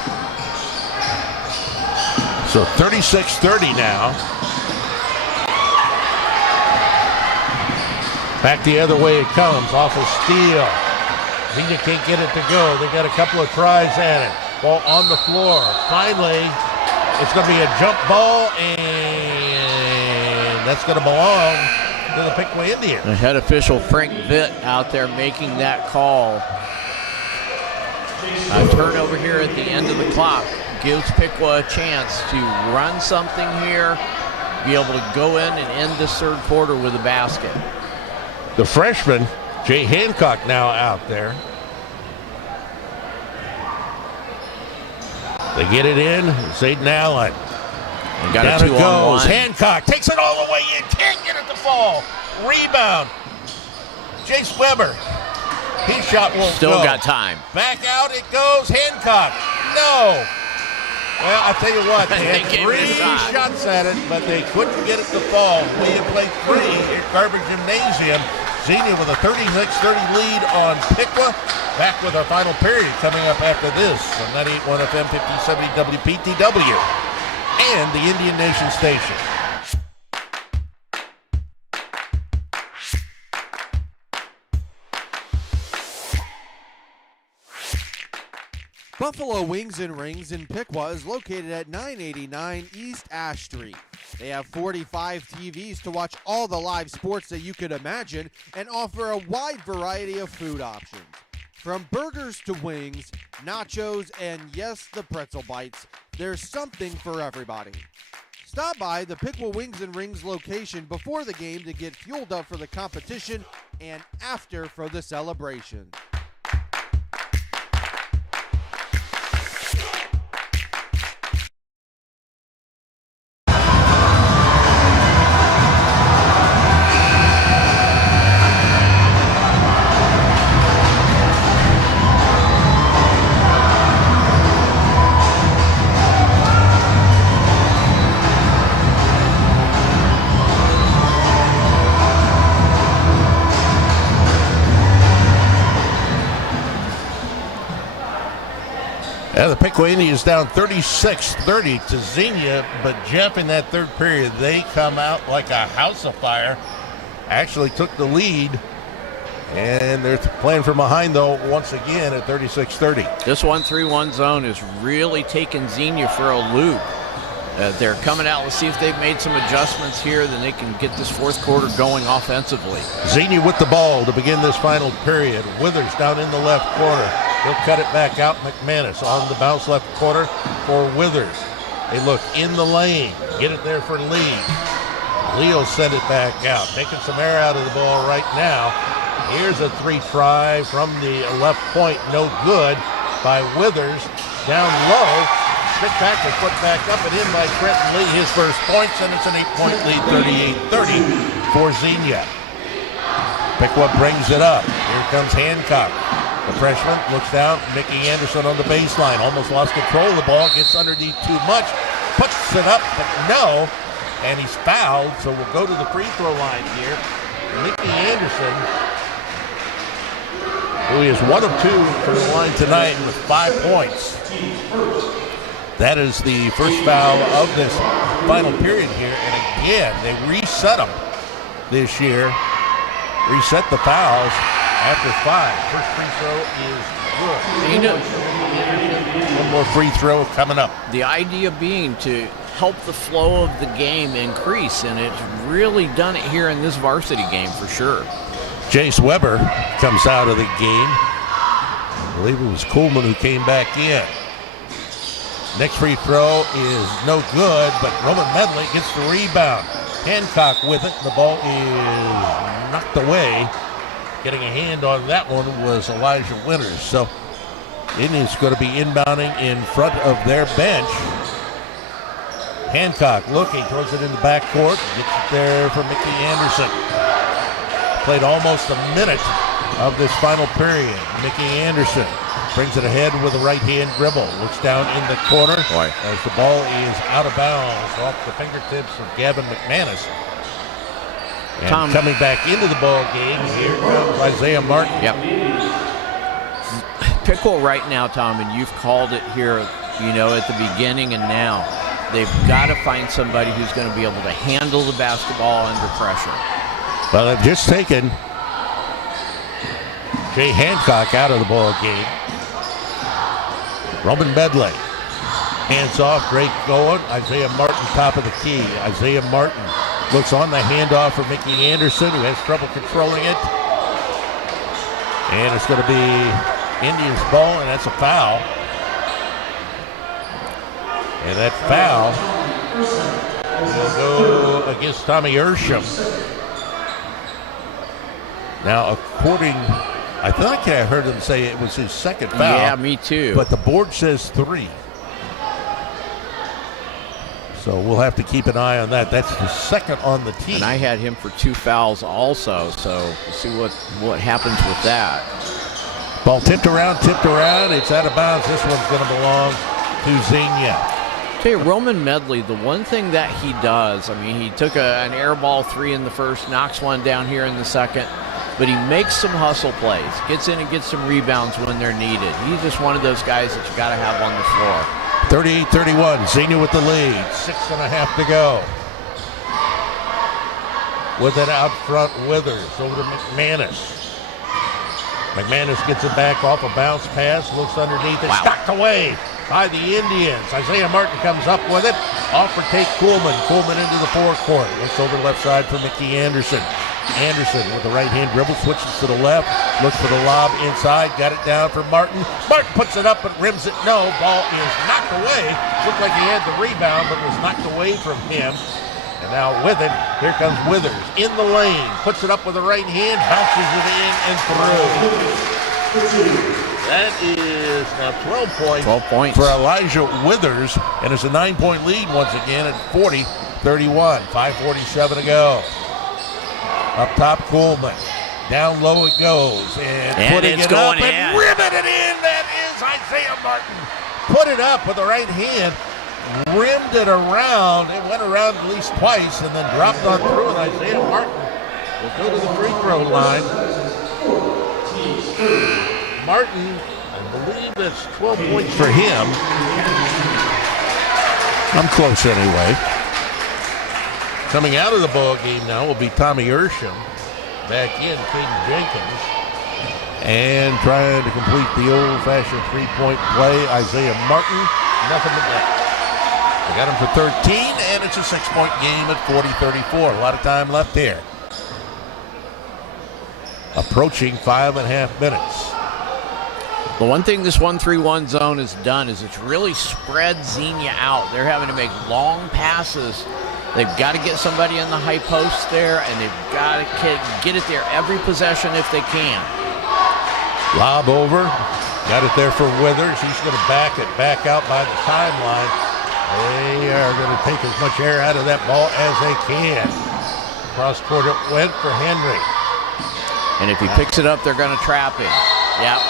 So 36-30 now. Back the other way it comes, off a steal. Xenia can't get it to go. They got a couple of tries at it. Ball on the floor. Finally, it's going to be a jump ball, and that's going to belong to the Piqua Indians. The head official, Frank Vitt, out there making that call. A turnover here at the end of the clock gives Piqua a chance to run something here, be able to go in and end this third quarter with a basket. The freshman, Jay Hancock, now out there. They get it in. Zayden Allen. Got Down a it goes. 2-on-1. Hancock takes it all the way in. Can't get it to fall. Rebound. Jace Weber. His shot won't Still go. got time. Back out it goes. Hancock. No. Well, I'll tell you what. They had They gave it a 3 shot. shots at it, but they couldn't get it to fall. We had played 3 at Garber Gymnasium. Xenia with a 36-30 lead on Piqua. Back with our final period coming up after this on 98.1 FM 5070 WPTW and the Indian Nation Station. Buffalo Wings and Rings in Piqua is located at 989 East Ash Street. They have 45 TVs to watch all the live sports that you could imagine and offer a wide variety of food options. From burgers to wings, nachos, and yes, the pretzel bites, there's something for everybody. Stop by the Piqua Wings and Rings location before the game to get fueled up for the competition and after for the celebration. Yeah, the Piqua Indians down 36-30 to Xenia, but Jeff, in that third period, they come out like a house of fire. Actually took the lead, and they're playing from behind, though, once again at 36-30. This 1-3-1 zone is really taking Xenia for a loop. They're coming out. Let's see if they've made some adjustments here, then they can get this fourth quarter going offensively. Xenia with the ball to begin this final period. Withers down in the left corner. He'll cut it back out. McManus on the bounce left corner for Withers. They look in the lane. Get it there for Lee. Lee will send it back out. Taking some air out of the ball right now. Here's a three-try from the left point. No good by Withers. Down low. Spectacular put back up and in by Trenton Lee. His first points, and it's an 8-point lead, 38-30 for Xenia. Piqua brings it up. Here comes Hancock. The freshman looks down. Mickey Anderson on the baseline. Almost lost control of the ball. Gets underneath too much. Puts it up, but no. And he's fouled, so we'll go to the free throw line here. Mickey Anderson, who is 1 of 2 for the line tonight with 5 points. That is the first foul of this final period here. And again, they reset them this year. Reset the fouls after 5. First free throw is good. One more free throw coming up. The idea being to help the flow of the game increase, and it's really done it here in this varsity game for sure. Jace Weber comes out of the game. I believe it was Coleman who came back in. Next free throw is no good, but Roman Medley gets the rebound. Hancock with it. The ball is knocked away. Getting a hand on that one was Elijah Winters. So Indians going to be inbounding in front of their bench. Hancock looking towards it in the backcourt. Gets it there for Mickey Anderson. Played almost a minute of this final period. Mickey Anderson brings it ahead with a right-hand dribble. Looks down in the corner as the ball is out of bounds off the fingertips of Gavin McManus. And Tom, coming back into the ball game, here comes Isaiah Martin. Yep. Piqua right now, Tom, and you've called it here, at the beginning and now. They've got to find somebody who's going to be able to handle the basketball under pressure. Well, they've just taken Jay Hancock out of the ball game. Roman Medley. Hands off, great going. Isaiah Martin, top of the key. Isaiah Martin looks on the handoff for Mickey Anderson, who has trouble controlling it. And it's going to be Indians ball, and that's a foul. And that foul will go against Tommy Ersham. Now, I thought I heard them say it was his second foul. Yeah, me too. But the board says 3. So we'll have to keep an eye on that. That's the second on the team. And I had him for 2 fouls also, so we'll see what happens with that. Ball tipped around. It's out of bounds. This one's going to belong to Xenia. Tell you, Roman Medley, the one thing that he does, he took an air ball 3 in the first, knocks one down here in the second, but he makes some hustle plays, gets in and gets some rebounds when they're needed. He's just one of those guys that you got to have on the floor. 38-31, Xenia with the lead, 6.5 to go. With it out front, Withers over to McManus. McManus gets it back off a bounce pass, looks underneath it, knocked away by the Indians. Isaiah Martin comes up with it, off for Tate Kuhlman. Kuhlman into the forecourt, looks over left side for Mickey Anderson. Anderson with the right-hand dribble, switches to the left, looks for the lob inside, got it down for Martin. Martin puts it up but rims it. No, ball is knocked away. Looked like he had the rebound but was knocked away from him. And now with it, here comes Withers in the lane, puts it up with the right hand, bounces it in and through. That is now 12 points. 12 points for Elijah Withers, and it's a 9-point lead once again at 40-31. 5:47 to go. Up top, Kuhlman. Down low it goes, and putting it up and ribbing it in. That is Isaiah Martin. Put it up with the right hand. Rimmed it around. It went around at least twice and then dropped on through, and Isaiah Martin will go to the free throw line. Martin, I believe that's 12 points for him. I'm close anyway. Coming out of the ball game now will be Tommy Ursham. Back in, Caden Jenkins. And trying to complete the old-fashioned three-point play, Isaiah Martin. Nothing but that. They got him for 13, and it's a 6-point game at 40-34. A lot of time left here. Approaching 5.5 minutes. The one thing this 1-3-1 zone has done is it's really spread Xenia out. They're having to make long passes. They've got to get somebody in the high post there, and they've got to get it there every possession if they can. Lob over. Got it there for Withers. He's going to back it back out by the timeline. They are going to take as much air out of that ball as they can. Cross court it went for Henry. And if he picks it up, they're going to trap him. Yep.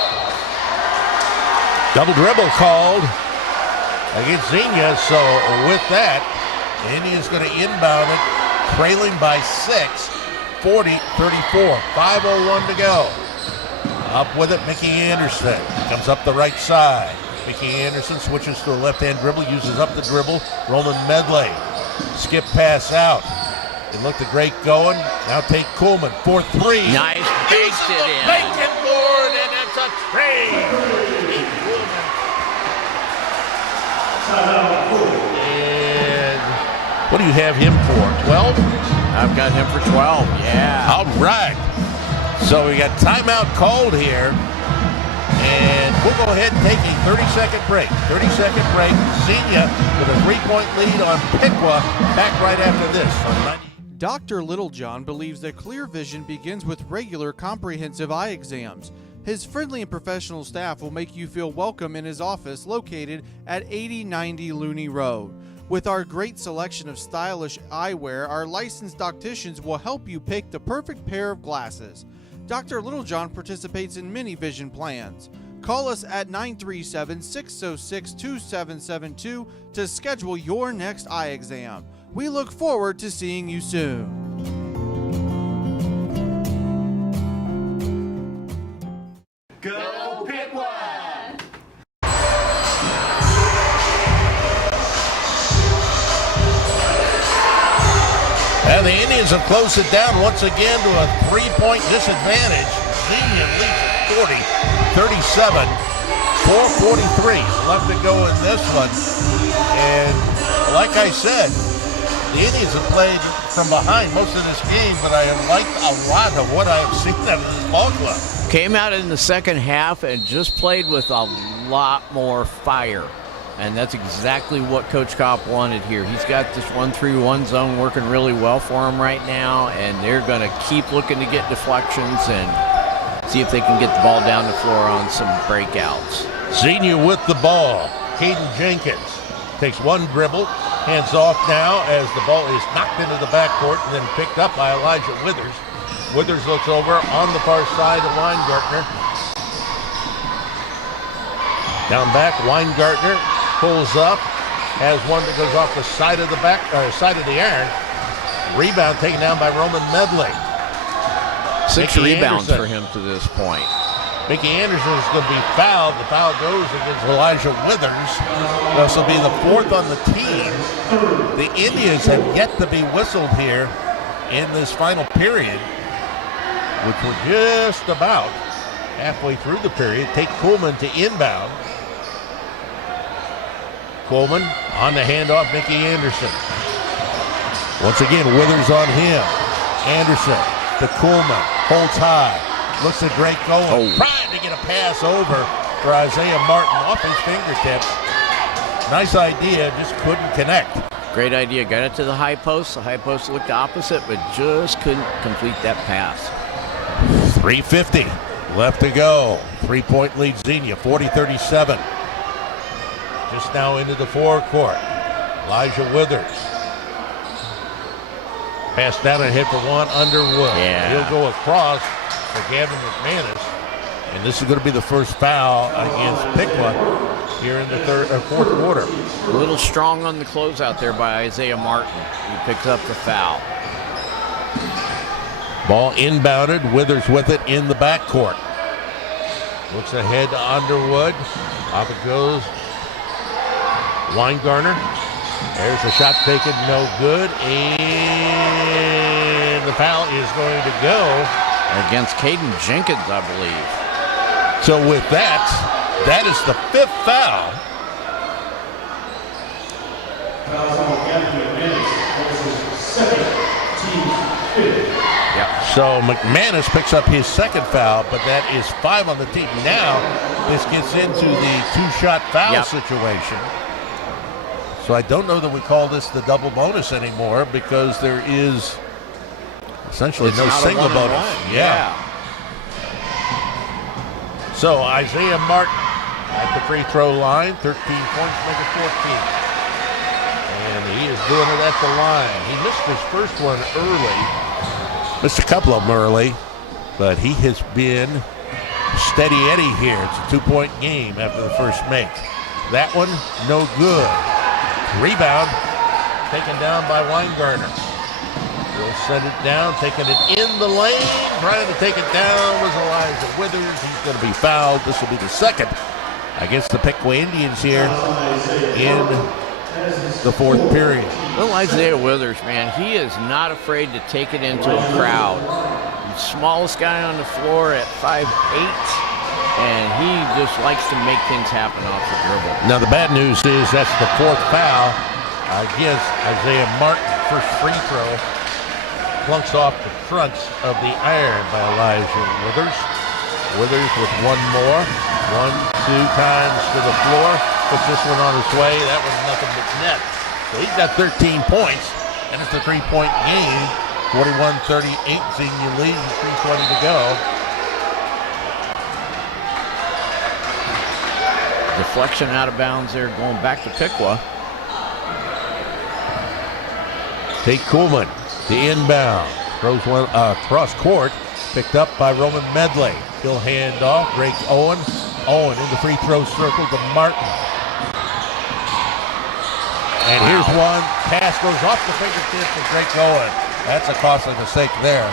Double dribble called against Xenia. So with that, India's going to inbound it, trailing by 6, 40-34. 5:01 to go. Up with it, Mickey Anderson. Comes up the right side. Mickey Anderson switches to a left-hand dribble, uses up the dribble. Roland Medley. Skip pass out. It looked great going. Now take Kuhlman for 3. Nice. Baked it in. Bacon board, and it's a trade. And what do you have him for? 12? I've got him for 12. Yeah. All right. So we got timeout called here. And we'll go ahead and take a 30-second break. 30-second break. Xenia with a 3-point lead on Piqua. Back right after this on 90. Dr. Littlejohn believes that clear vision begins with regular comprehensive eye exams. His friendly and professional staff will make you feel welcome in his office located at 8090 Looney Road. With our great selection of stylish eyewear, our licensed opticians will help you pick the perfect pair of glasses. Dr. Littlejohn participates in many vision plans. Call us at 937-606-2772 to schedule your next eye exam. We look forward to seeing you soon. Go Piqua! And the Indians have closed it down once again to a 3-point disadvantage. Xenia leads at 40-37, 4:43 left to go in this one. And like I said, the Indians have played from behind most of this game, but I have liked a lot of what I have seen out of this ball club. Came out in the second half and just played with a lot more fire. And that's exactly what Coach Kopp wanted here. He's got this 1-3-1 zone working really well for him right now, and they're going to keep looking to get deflections and see if they can get the ball down the floor on some breakouts. Xenia with the ball. Caden Jenkins takes one dribble, hands off now as the ball is knocked into the backcourt and then picked up by Elijah Withers. Withers looks over on the far side of Weingartner. Down back, Weingartner pulls up, has one that goes off the side of the side of the iron. Rebound taken down by Roman Medley. 6 rebounds for him to this point. Mickey Anderson is going to be fouled. The foul goes against Elijah Withers. This will be the 4th on the team. The Indians have yet to be whistled here in this final period, which we're just about halfway through the period. Take Coleman to inbound. Coleman on the handoff, Mickey Anderson. Once again, Withers on him. Anderson to Coleman, holds high, looks at Drake Owen, trying to get a pass over for Isaiah Martin off his fingertips. Nice idea, just couldn't connect. Great idea, got it to the high post. The high post looked opposite, but just couldn't complete that pass. 3:50 left to go. 3-point lead Xenia, 40-37. Just now into the forecourt. Elijah Withers. Pass down and hit for one, Underwood. Yeah. He'll go across for Gavin McManus. And this is going to be the first foul against Piqua here in the fourth quarter. A little strong on the closeout there by Isaiah Martin. He picks up the foul. Ball inbounded, Withers with it in the backcourt. Looks ahead to Underwood. Off it goes. Weingartner. There's a shot taken, no good. And the foul is going to go against Caden Jenkins, I believe. So with that, that is the fifth foul. Yep. So McManus picks up his second foul, but that is 5 on the team. Now this gets into the two-shot foul situation. So I don't know that we call this the double bonus anymore because there is essentially no single bonus. Yeah. So Isaiah Martin at the free throw line, 13 points, make it 14. And he is doing it at the line. He missed his first one early. Missed a couple of them early, but he has been steady Eddie here. It's a 2-point game after the first make. That one, no good. Rebound, taken down by Weingartner. He'll send it down, taking it in the lane. Trying to take it down was Elijah Withers. He's going to be fouled. This will be the second against the Piqua Indians here in the fourth period. Well, Isaiah Withers, man, he is not afraid to take it into a crowd. He's the smallest guy on the floor at 5'8", and he just likes to make things happen off the dribble. Now the bad news is that's the fourth foul against Isaiah Martin. First free throw plunks off the fronts of the iron by Elijah Withers. Withers with one more. 1-2 times to the floor. Puts this one on his way. That was nothing but net. So he's got 13 points, and it's a 3-point game. 41-38, Xenia leads, 3:20 to go. Deflection out of bounds there, going back to Piqua. Take Coleman, the inbound. Throws one cross court, picked up by Roman Medley. He'll hand off, Drake Owen. Owen in the free throw circle to Martin. And here's one. Pass goes off the fingertips of Drake Owen. That's a costly mistake there.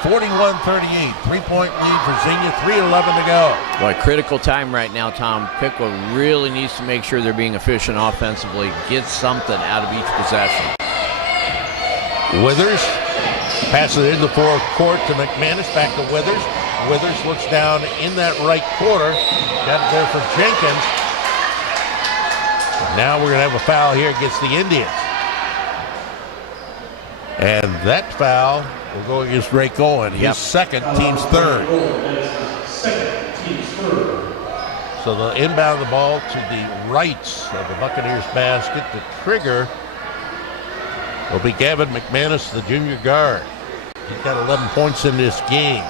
41-38, 3-point lead for Xenia, 3:11 to go. Boy, critical time right now, Tom. Piqua really needs to make sure they're being efficient offensively. Get something out of each possession. Withers passes it in the forecourt to McManus, back to Withers. Withers looks down in that right corner. Got it there for Jenkins. Now we're going to have a foul here against the Indians. And that foul will go against Drake Owen. His second, team's third. So they'll inbound the ball to the right of the Buccaneers basket. The trigger will be Gavin McManus, the junior guard. He's got 11 points in this game.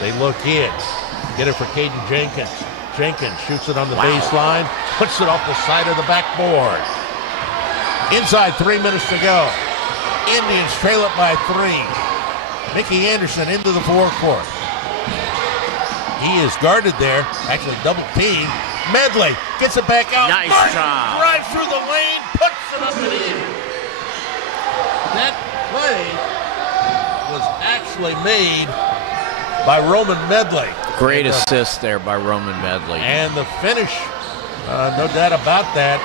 They look in. Get it for Caden Jenkins. Jenkins shoots it on the baseline, puts it off the side of the backboard. Inside, 3 minutes to go. Indians trail it by 3. Mickey Anderson into the forecourt. He is guarded there, actually double teamed. Medley gets it back out. Nice job. Drives through the lane, puts it up and in. That play was actually made by Roman Medley. Great assist there by Roman Medley. And the finish, no doubt about that.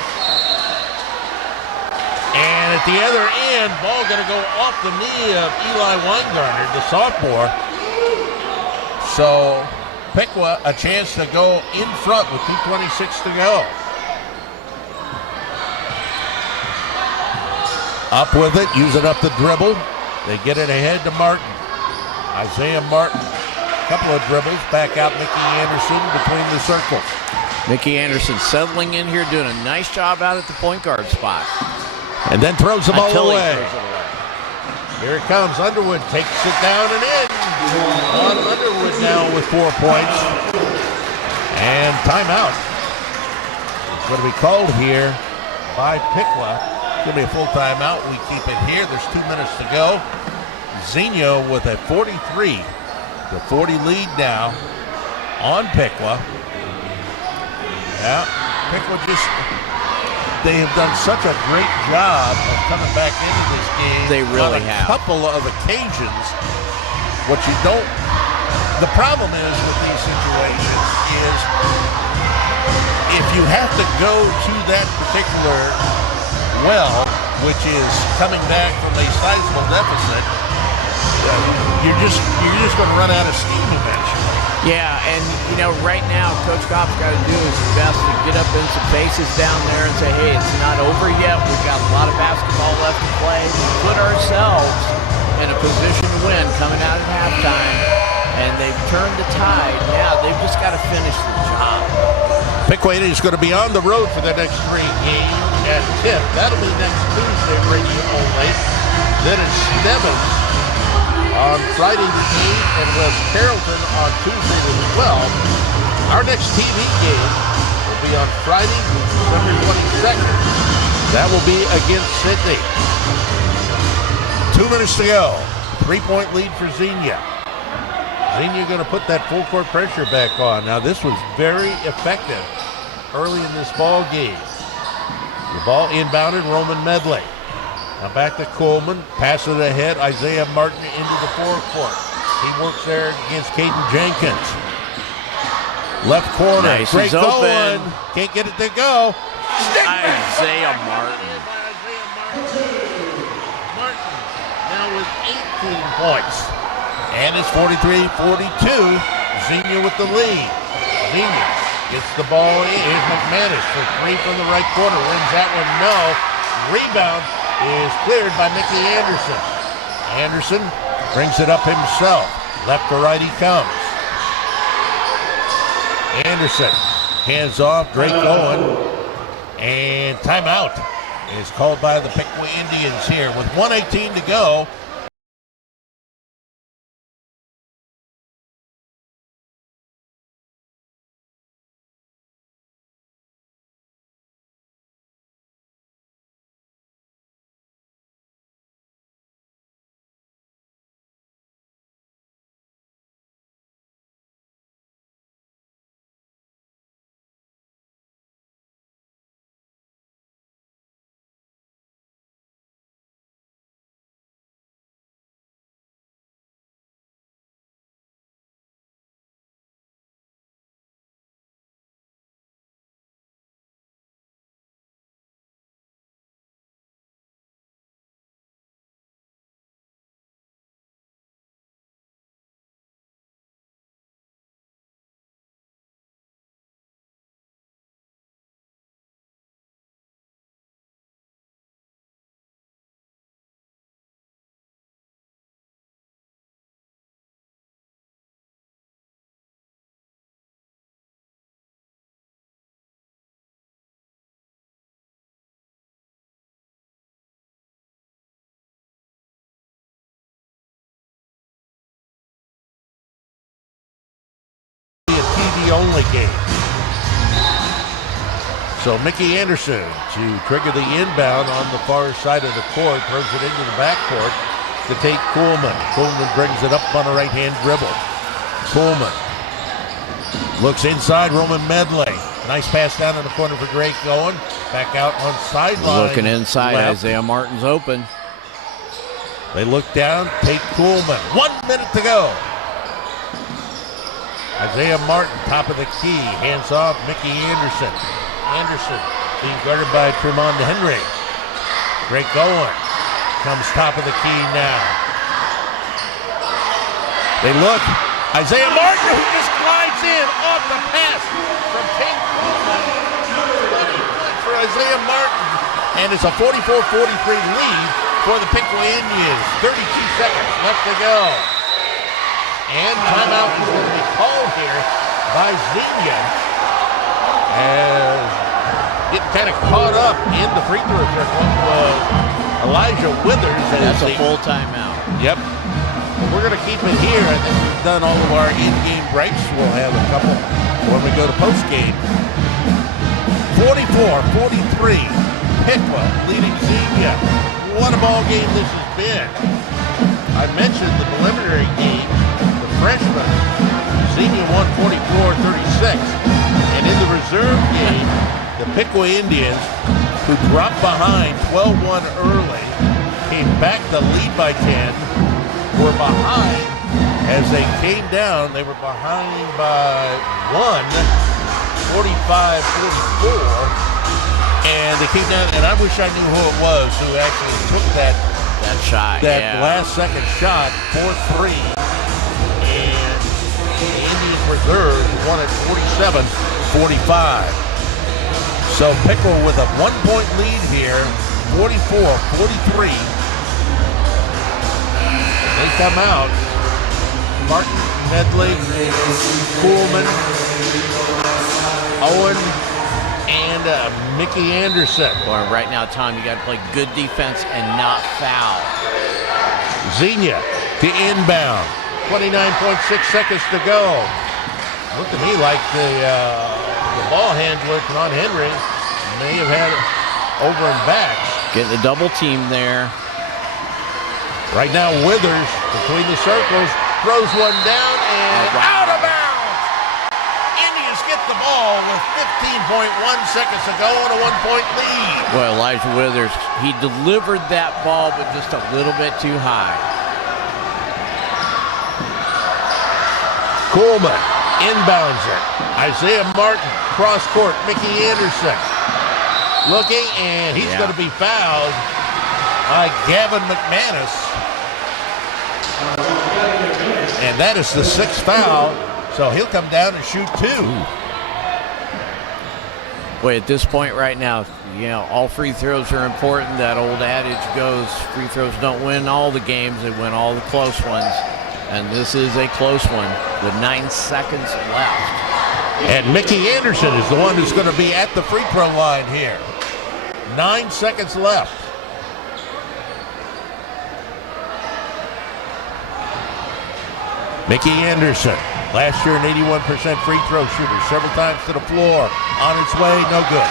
And at the other end, ball going to go off the knee of Eli Weingartner, the sophomore. So Piqua a chance to go in front with 2:26 to go. Up with it, using up the dribble. They get it ahead to Martin. Isaiah Martin, a couple of dribbles, back out Mickey Anderson between the circles. Mickey Anderson settling in here, doing a nice job out at the point guard spot. And then throws the ball Until he away. throws it away. Here it comes. Underwood takes it down and in. On Underwood now with 4 points. And timeout. It's going to be called here by Piqua. It's going to be a full timeout. We keep it here. There's 2 minutes to go. Xenia with a 43-40 lead now on Piqua. Yeah, Piqua they have done such a great job of coming back into this game. They really on a have. couple of occasions. What you don't, the problem is with these situations is if you have to go to that particular well, which is coming back from a sizable deficit, you're just going to run out of steam eventually. Yeah, and right now, Coach Kopp's got to do his best to get up in some faces down there and say, hey, it's not over yet. We've got a lot of basketball left to play. Put ourselves in a position to win coming out at halftime, and they've turned the tide. Now they've just got to finish the job. Piqua is going to be on the road for the next 3 games at Tip. That'll be next Tuesday, radio only. Then it's Stebbins on Friday the 8th and West Carrollton on Tuesday the 12th. Our next TV game will be on Friday, December 22nd. That will be against Sydney. 2 minutes to go. 3-point lead for Xenia. Xenia going to put that full court pressure back on. Now this was very effective early in this ball game. The ball inbounded, Roman Medley. Now back to Coleman, pass it ahead, Isaiah Martin into the forecourt. He works there against Caden Jenkins. Left corner, Nice, great he's going. open. Can't get it to go. Isaiah Martin. Martin now with 18 points. And it's 43-42. Xenia with the lead. Xenia gets the ball in. Here's McManus for 3 from the right corner. Wins that one, no. Rebound is cleared by Mickey Anderson. Anderson brings it up himself. Left to right he comes. Anderson, hands off, Drake going. And timeout is called by the Piqua Indians here with 1:18 to go. Only game. So Mickey Anderson to trigger the inbound on the far side of the court, throws it into the backcourt to take Coleman. Coleman brings it up on a right-hand dribble. Coleman looks inside, Roman Medley. Nice pass down in the corner for Drake going. Back out on sideline. Looking inside, left. Isaiah Martin's open. They look down, take Coleman. 1 minute to go. Isaiah Martin, top of the key, hands off, Mickey Anderson. Anderson being guarded by Tremont Henry. Great going. Comes top of the key now. They look, Isaiah Martin, who just glides in off the pass from King Coleman. 20 points for Isaiah Martin. And it's a 44-43 lead for the Piqua Indians. 32 seconds left to go. And timeout is going to be called here by Xenia. As getting kind of caught up in the free throw circle was Elijah Withers. That's a full timeout. Yep. We're going to keep it here. I think we've done all of our in-game breaks. We'll have a couple when we go to post-game. 44-43. Piqua leading Xenia. What a ball game this has been. I mentioned the preliminary game. The freshman, Xenia won 44-36. And in the reserve game, the Piqua Indians, who dropped behind 12-1 early, came back to lead by 10. Were behind as they came down. They were behind by 45-44, and they came down. And I wish I knew who it was who actually took that shot, last second shot, 4-3, and the Indian reserve won at 47-45. So Piqua with a 1-point lead here, 44-43. They come out. Martin, Medley, Coolman, Owen, and Mickey Anderson. Boy, right now, Tom, you got to play good defense and not foul. Xenia to inbound. 29.6 seconds to go. Looked to me like the ball handler, Con Henry, may have had it over and back. Getting the double team there. Right now, Withers between the circles, throws one down and out of bounds. Indians get the ball with 15.1 seconds to go on a 1-point lead. Well, Elijah Withers, he delivered that ball, but just a little bit too high. Coolman inbounds it. Isaiah Martin, cross court. Mickey Anderson looking, and he's going to be fouled by Gavin McManus. And that is the 6th foul, so he'll come down and shoot 2. Boy, at this point right now, you know, all free throws are important. That old adage goes, free throws don't win all the games, they win all the close ones. And this is a close one with 9 seconds left. And Mickey Anderson is the one who's going to be at the free throw line here. 9 seconds left. Mickey Anderson, last year an 81% free throw shooter, several times to the floor. On its way, no good.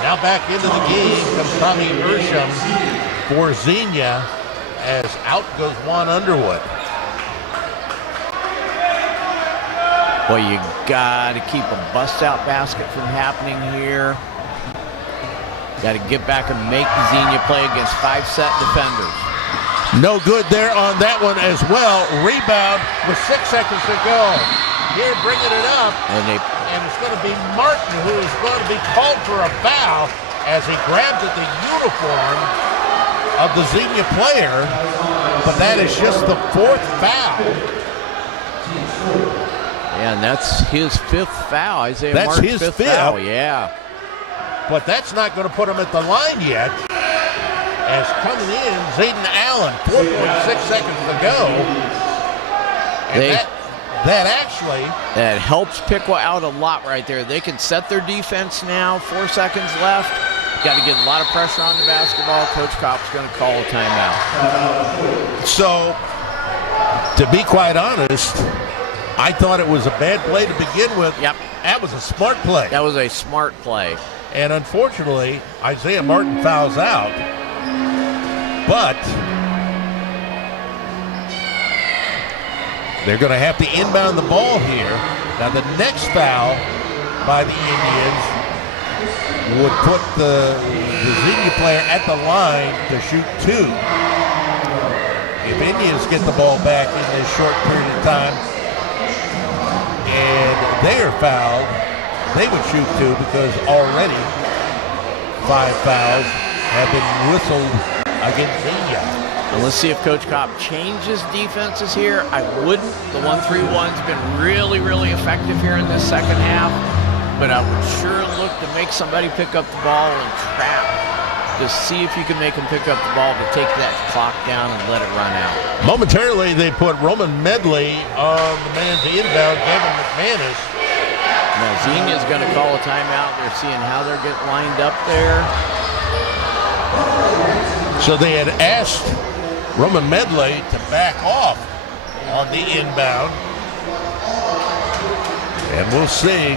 Now back into the game comes Tommy Ursham for Xenia as out goes Juan Underwood. Boy, you got to keep a bust-out basket from happening here. Got to get back and make Xenia play against 5-set defenders. No good there on that one as well. Rebound with 6 seconds to go. Here bringing it up. And it's going to be Martin who is going to be called for a foul as he grabs at the uniform of the Xenia player. But that is just the 4th foul. Yeah, and that's his 5th foul. Isaiah Martin's his 5th foul, yeah. But that's not going to put him at the line yet. As coming in, Zayden Allen, 4.6 seconds to go. And that helps Piqua out a lot right there. They can set their defense now. 4 seconds left. Got to get a lot of pressure on the basketball. Coach Kopp's going to call a timeout. So, to be quite honest, I thought it was a bad play to begin with. Yep. That was a smart play. That was a smart play. And unfortunately, Isaiah Martin fouls out. But they're going to have to inbound the ball here. Now the next foul by the Indians would put the Xenia player at the line to shoot 2. If Indians get the ball back in this short period of time and they are fouled, they would shoot 2 because already 5 fouls have been whistled against Xenia. And let's see if Coach Kopp changes defenses here. I wouldn't. The 1-3-1's been really, really effective here in this second half. But I would sure look to make somebody pick up the ball and trap. To see if you can make them pick up the ball to take that clock down and let it run out. Momentarily, they put Roman Medley on the man to inbound, Kevin McManus. Now, Xenia's going to call a timeout. They're seeing how they're getting lined up there. So they had asked Roman Medley to back off on the inbound. And we'll see.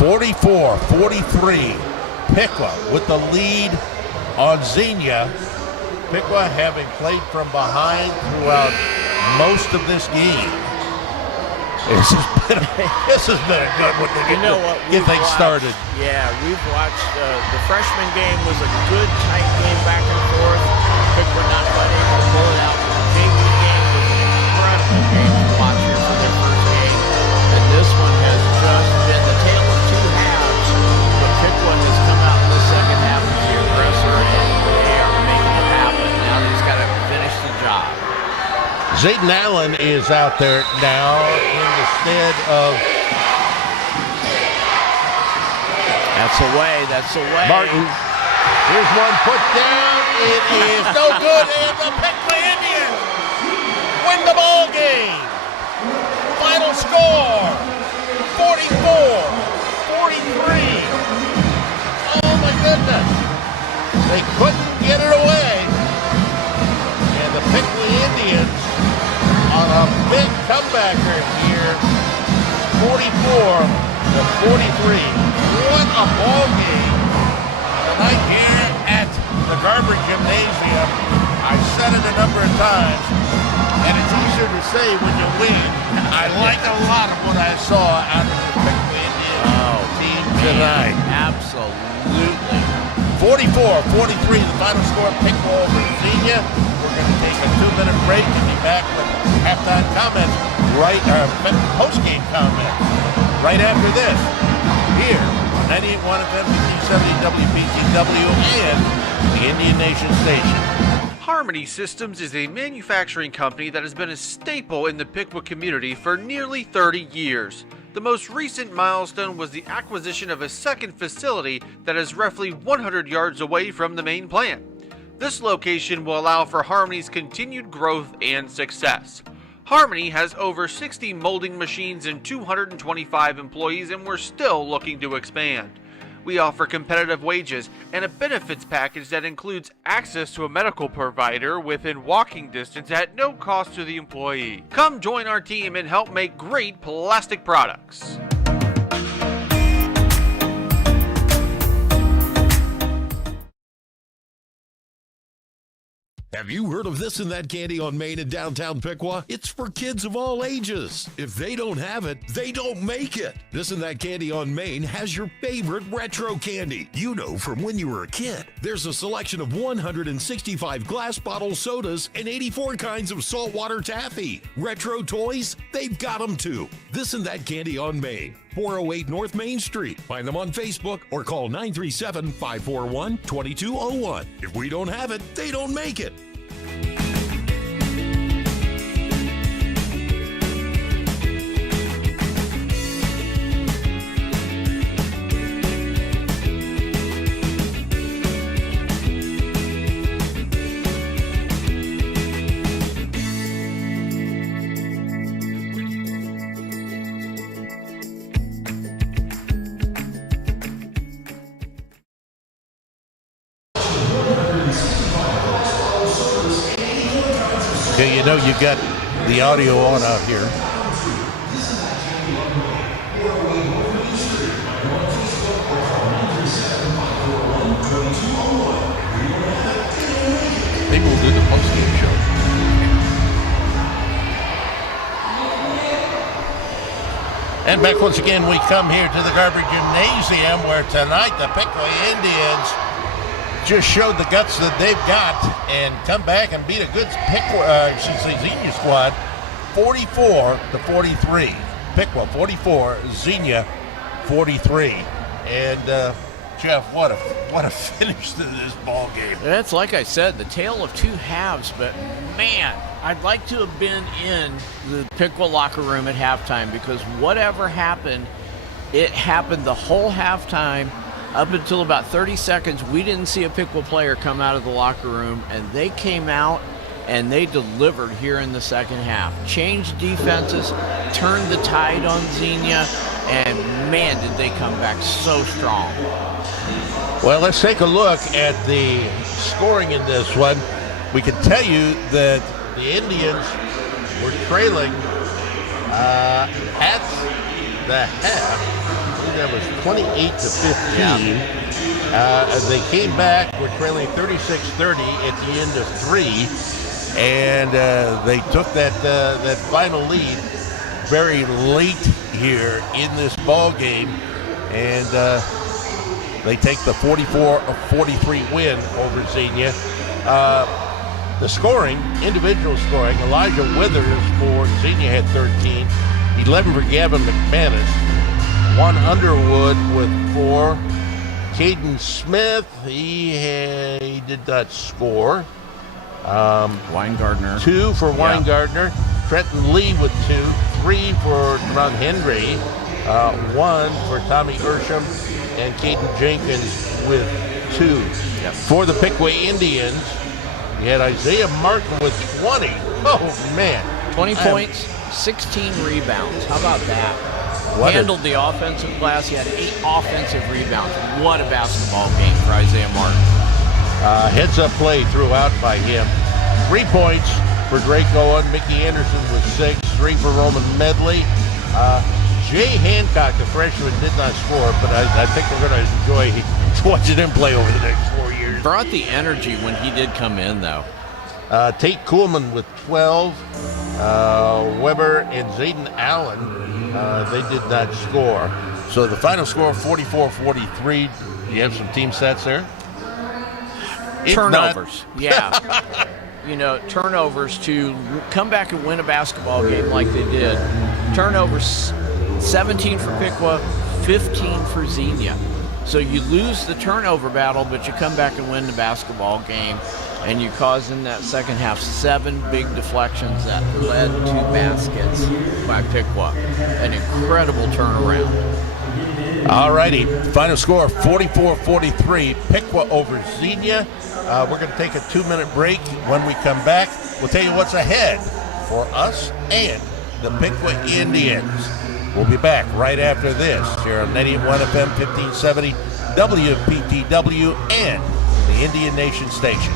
44-43. Piqua with the lead on Xenia. Piqua having played from behind throughout most of this game. This has been a good one to get things started. Yeah, we've watched. The freshman game was a good, tight game back and forth. Piqua not quite able to pull it out. The JV game was an incredible game to watch here for their first game. And this one has just been the tale of two halves. But Piqua has come out in the second half as the aggressor, and they are making it happen. Now they just got to finish the job. Zayden Allen is out there now in the stead of That's away. Martin. Here's one put down. It is no good, and the Piqua Indians win the ball game. Final score, 44-43. Oh my goodness. They couldn't get it away. And the Piqua Indians on a big comebacker here, 44-43. What a ball game tonight here at the Garber Gymnasium. I've said it a number of times, and it's easier to say when you win. I like a lot of what I saw out of the Piqua Indians team tonight. Absolutely. 44-43, the final score, Piqua over Xenia. We're going to take a 2-minute break and be back with halftime comments, post-game comments, right after this, here on 98.1 FM, 1570 WPTW, and the Indian Nation Station. Harmony Systems is a manufacturing company that has been a staple in the Piqua community for nearly 30 years. The most recent milestone was the acquisition of a second facility that is roughly 100 yards away from the main plant. This location will allow for Harmony's continued growth and success. Harmony has over 60 molding machines and 225 employees, and we're still looking to expand. We offer competitive wages and a benefits package that includes access to a medical provider within walking distance at no cost to the employee. Come join our team and help make great plastic products. Have you heard of This and That Candy on Main in downtown Piqua? It's for kids of all ages. If they don't have it, they don't make it. This and That Candy on Main has your favorite retro candy, you know, from when you were a kid. There's a selection of 165 glass bottle sodas and 84 kinds of saltwater taffy. Retro toys, they've got them too. This and That Candy on Main, 408 North Main Street. Find them on Facebook or call 937-541-2201. If we don't have it, they don't make it. Okay, you know you got the audio on out here. Maybe we'll do the post-game show. And back once again, we come here to the Garber Gymnasium, where tonight the Piqua Indians just showed the guts that they've got and come back and beat a good Xenia squad, 44-43. Piqua 44, Xenia 43. And Jeff, what a finish to this ball game. That's like I said, the tale of two halves, but man, I'd like to have been in the Piqua locker room at halftime, because whatever happened, it happened the whole halftime. Up until about 30 seconds, we didn't see a Piqua player come out of the locker room, and they came out and they delivered here in the second half. Changed defenses, turned the tide on Xenia, and man, did they come back so strong. Well, let's take a look at the scoring in this one. We can tell you that the Indians were trailing at the half. I believe that was 28 to 15. As they came back, we're trailing 36-30 at the end of 3. And they took that final lead very late here in this ball game, and they take the 44-43 win over Xenia. The scoring, individual scoring, Elijah Withers for Xenia had 13, 11 for Gavin McManus, Juan Underwood with 4, Caden Smith, he did not score. Weingartner. 2 for Weingartner. Trenton Lee with 2. 3 for Ron Henry. 1 for Tommy Ursham. And Caden Jenkins with 2. For the Piqua Indians, we had Isaiah Martin with 20. Oh, man. 20 points, 16 rebounds. How about that? Handled the offensive glass. He had 8 offensive rebounds. What a basketball game for Isaiah Martin. Heads-up play throughout by him. 3 points for Drake Owen. Mickey Anderson with 6. 3 for Roman Medley. Jay Hancock, the freshman, did not score, but I think we're going to enjoy watching him play over the next 4 years. Brought the energy when he did come in, though. Tate Kuhlman with 12. Weber and Zayden Allen, they did not score. So the final score, 44-43. Do you have some team stats there? Turnovers, yeah. You know, turnovers to come back and win a basketball game like they did. Turnovers, 17 for Piqua, 15 for Xenia. So you lose the turnover battle, but you come back and win the basketball game, and you cause in that second half 7 big deflections that led to baskets by Piqua. An incredible turnaround. All righty, final score 44-43, Piqua over Xenia. We're going to take a 2-minute break. When we come back, we'll tell you what's ahead for us and the Piqua Indians. We'll be back right after this here on 91 FM 1570 WPTW and the Indian Nation Station.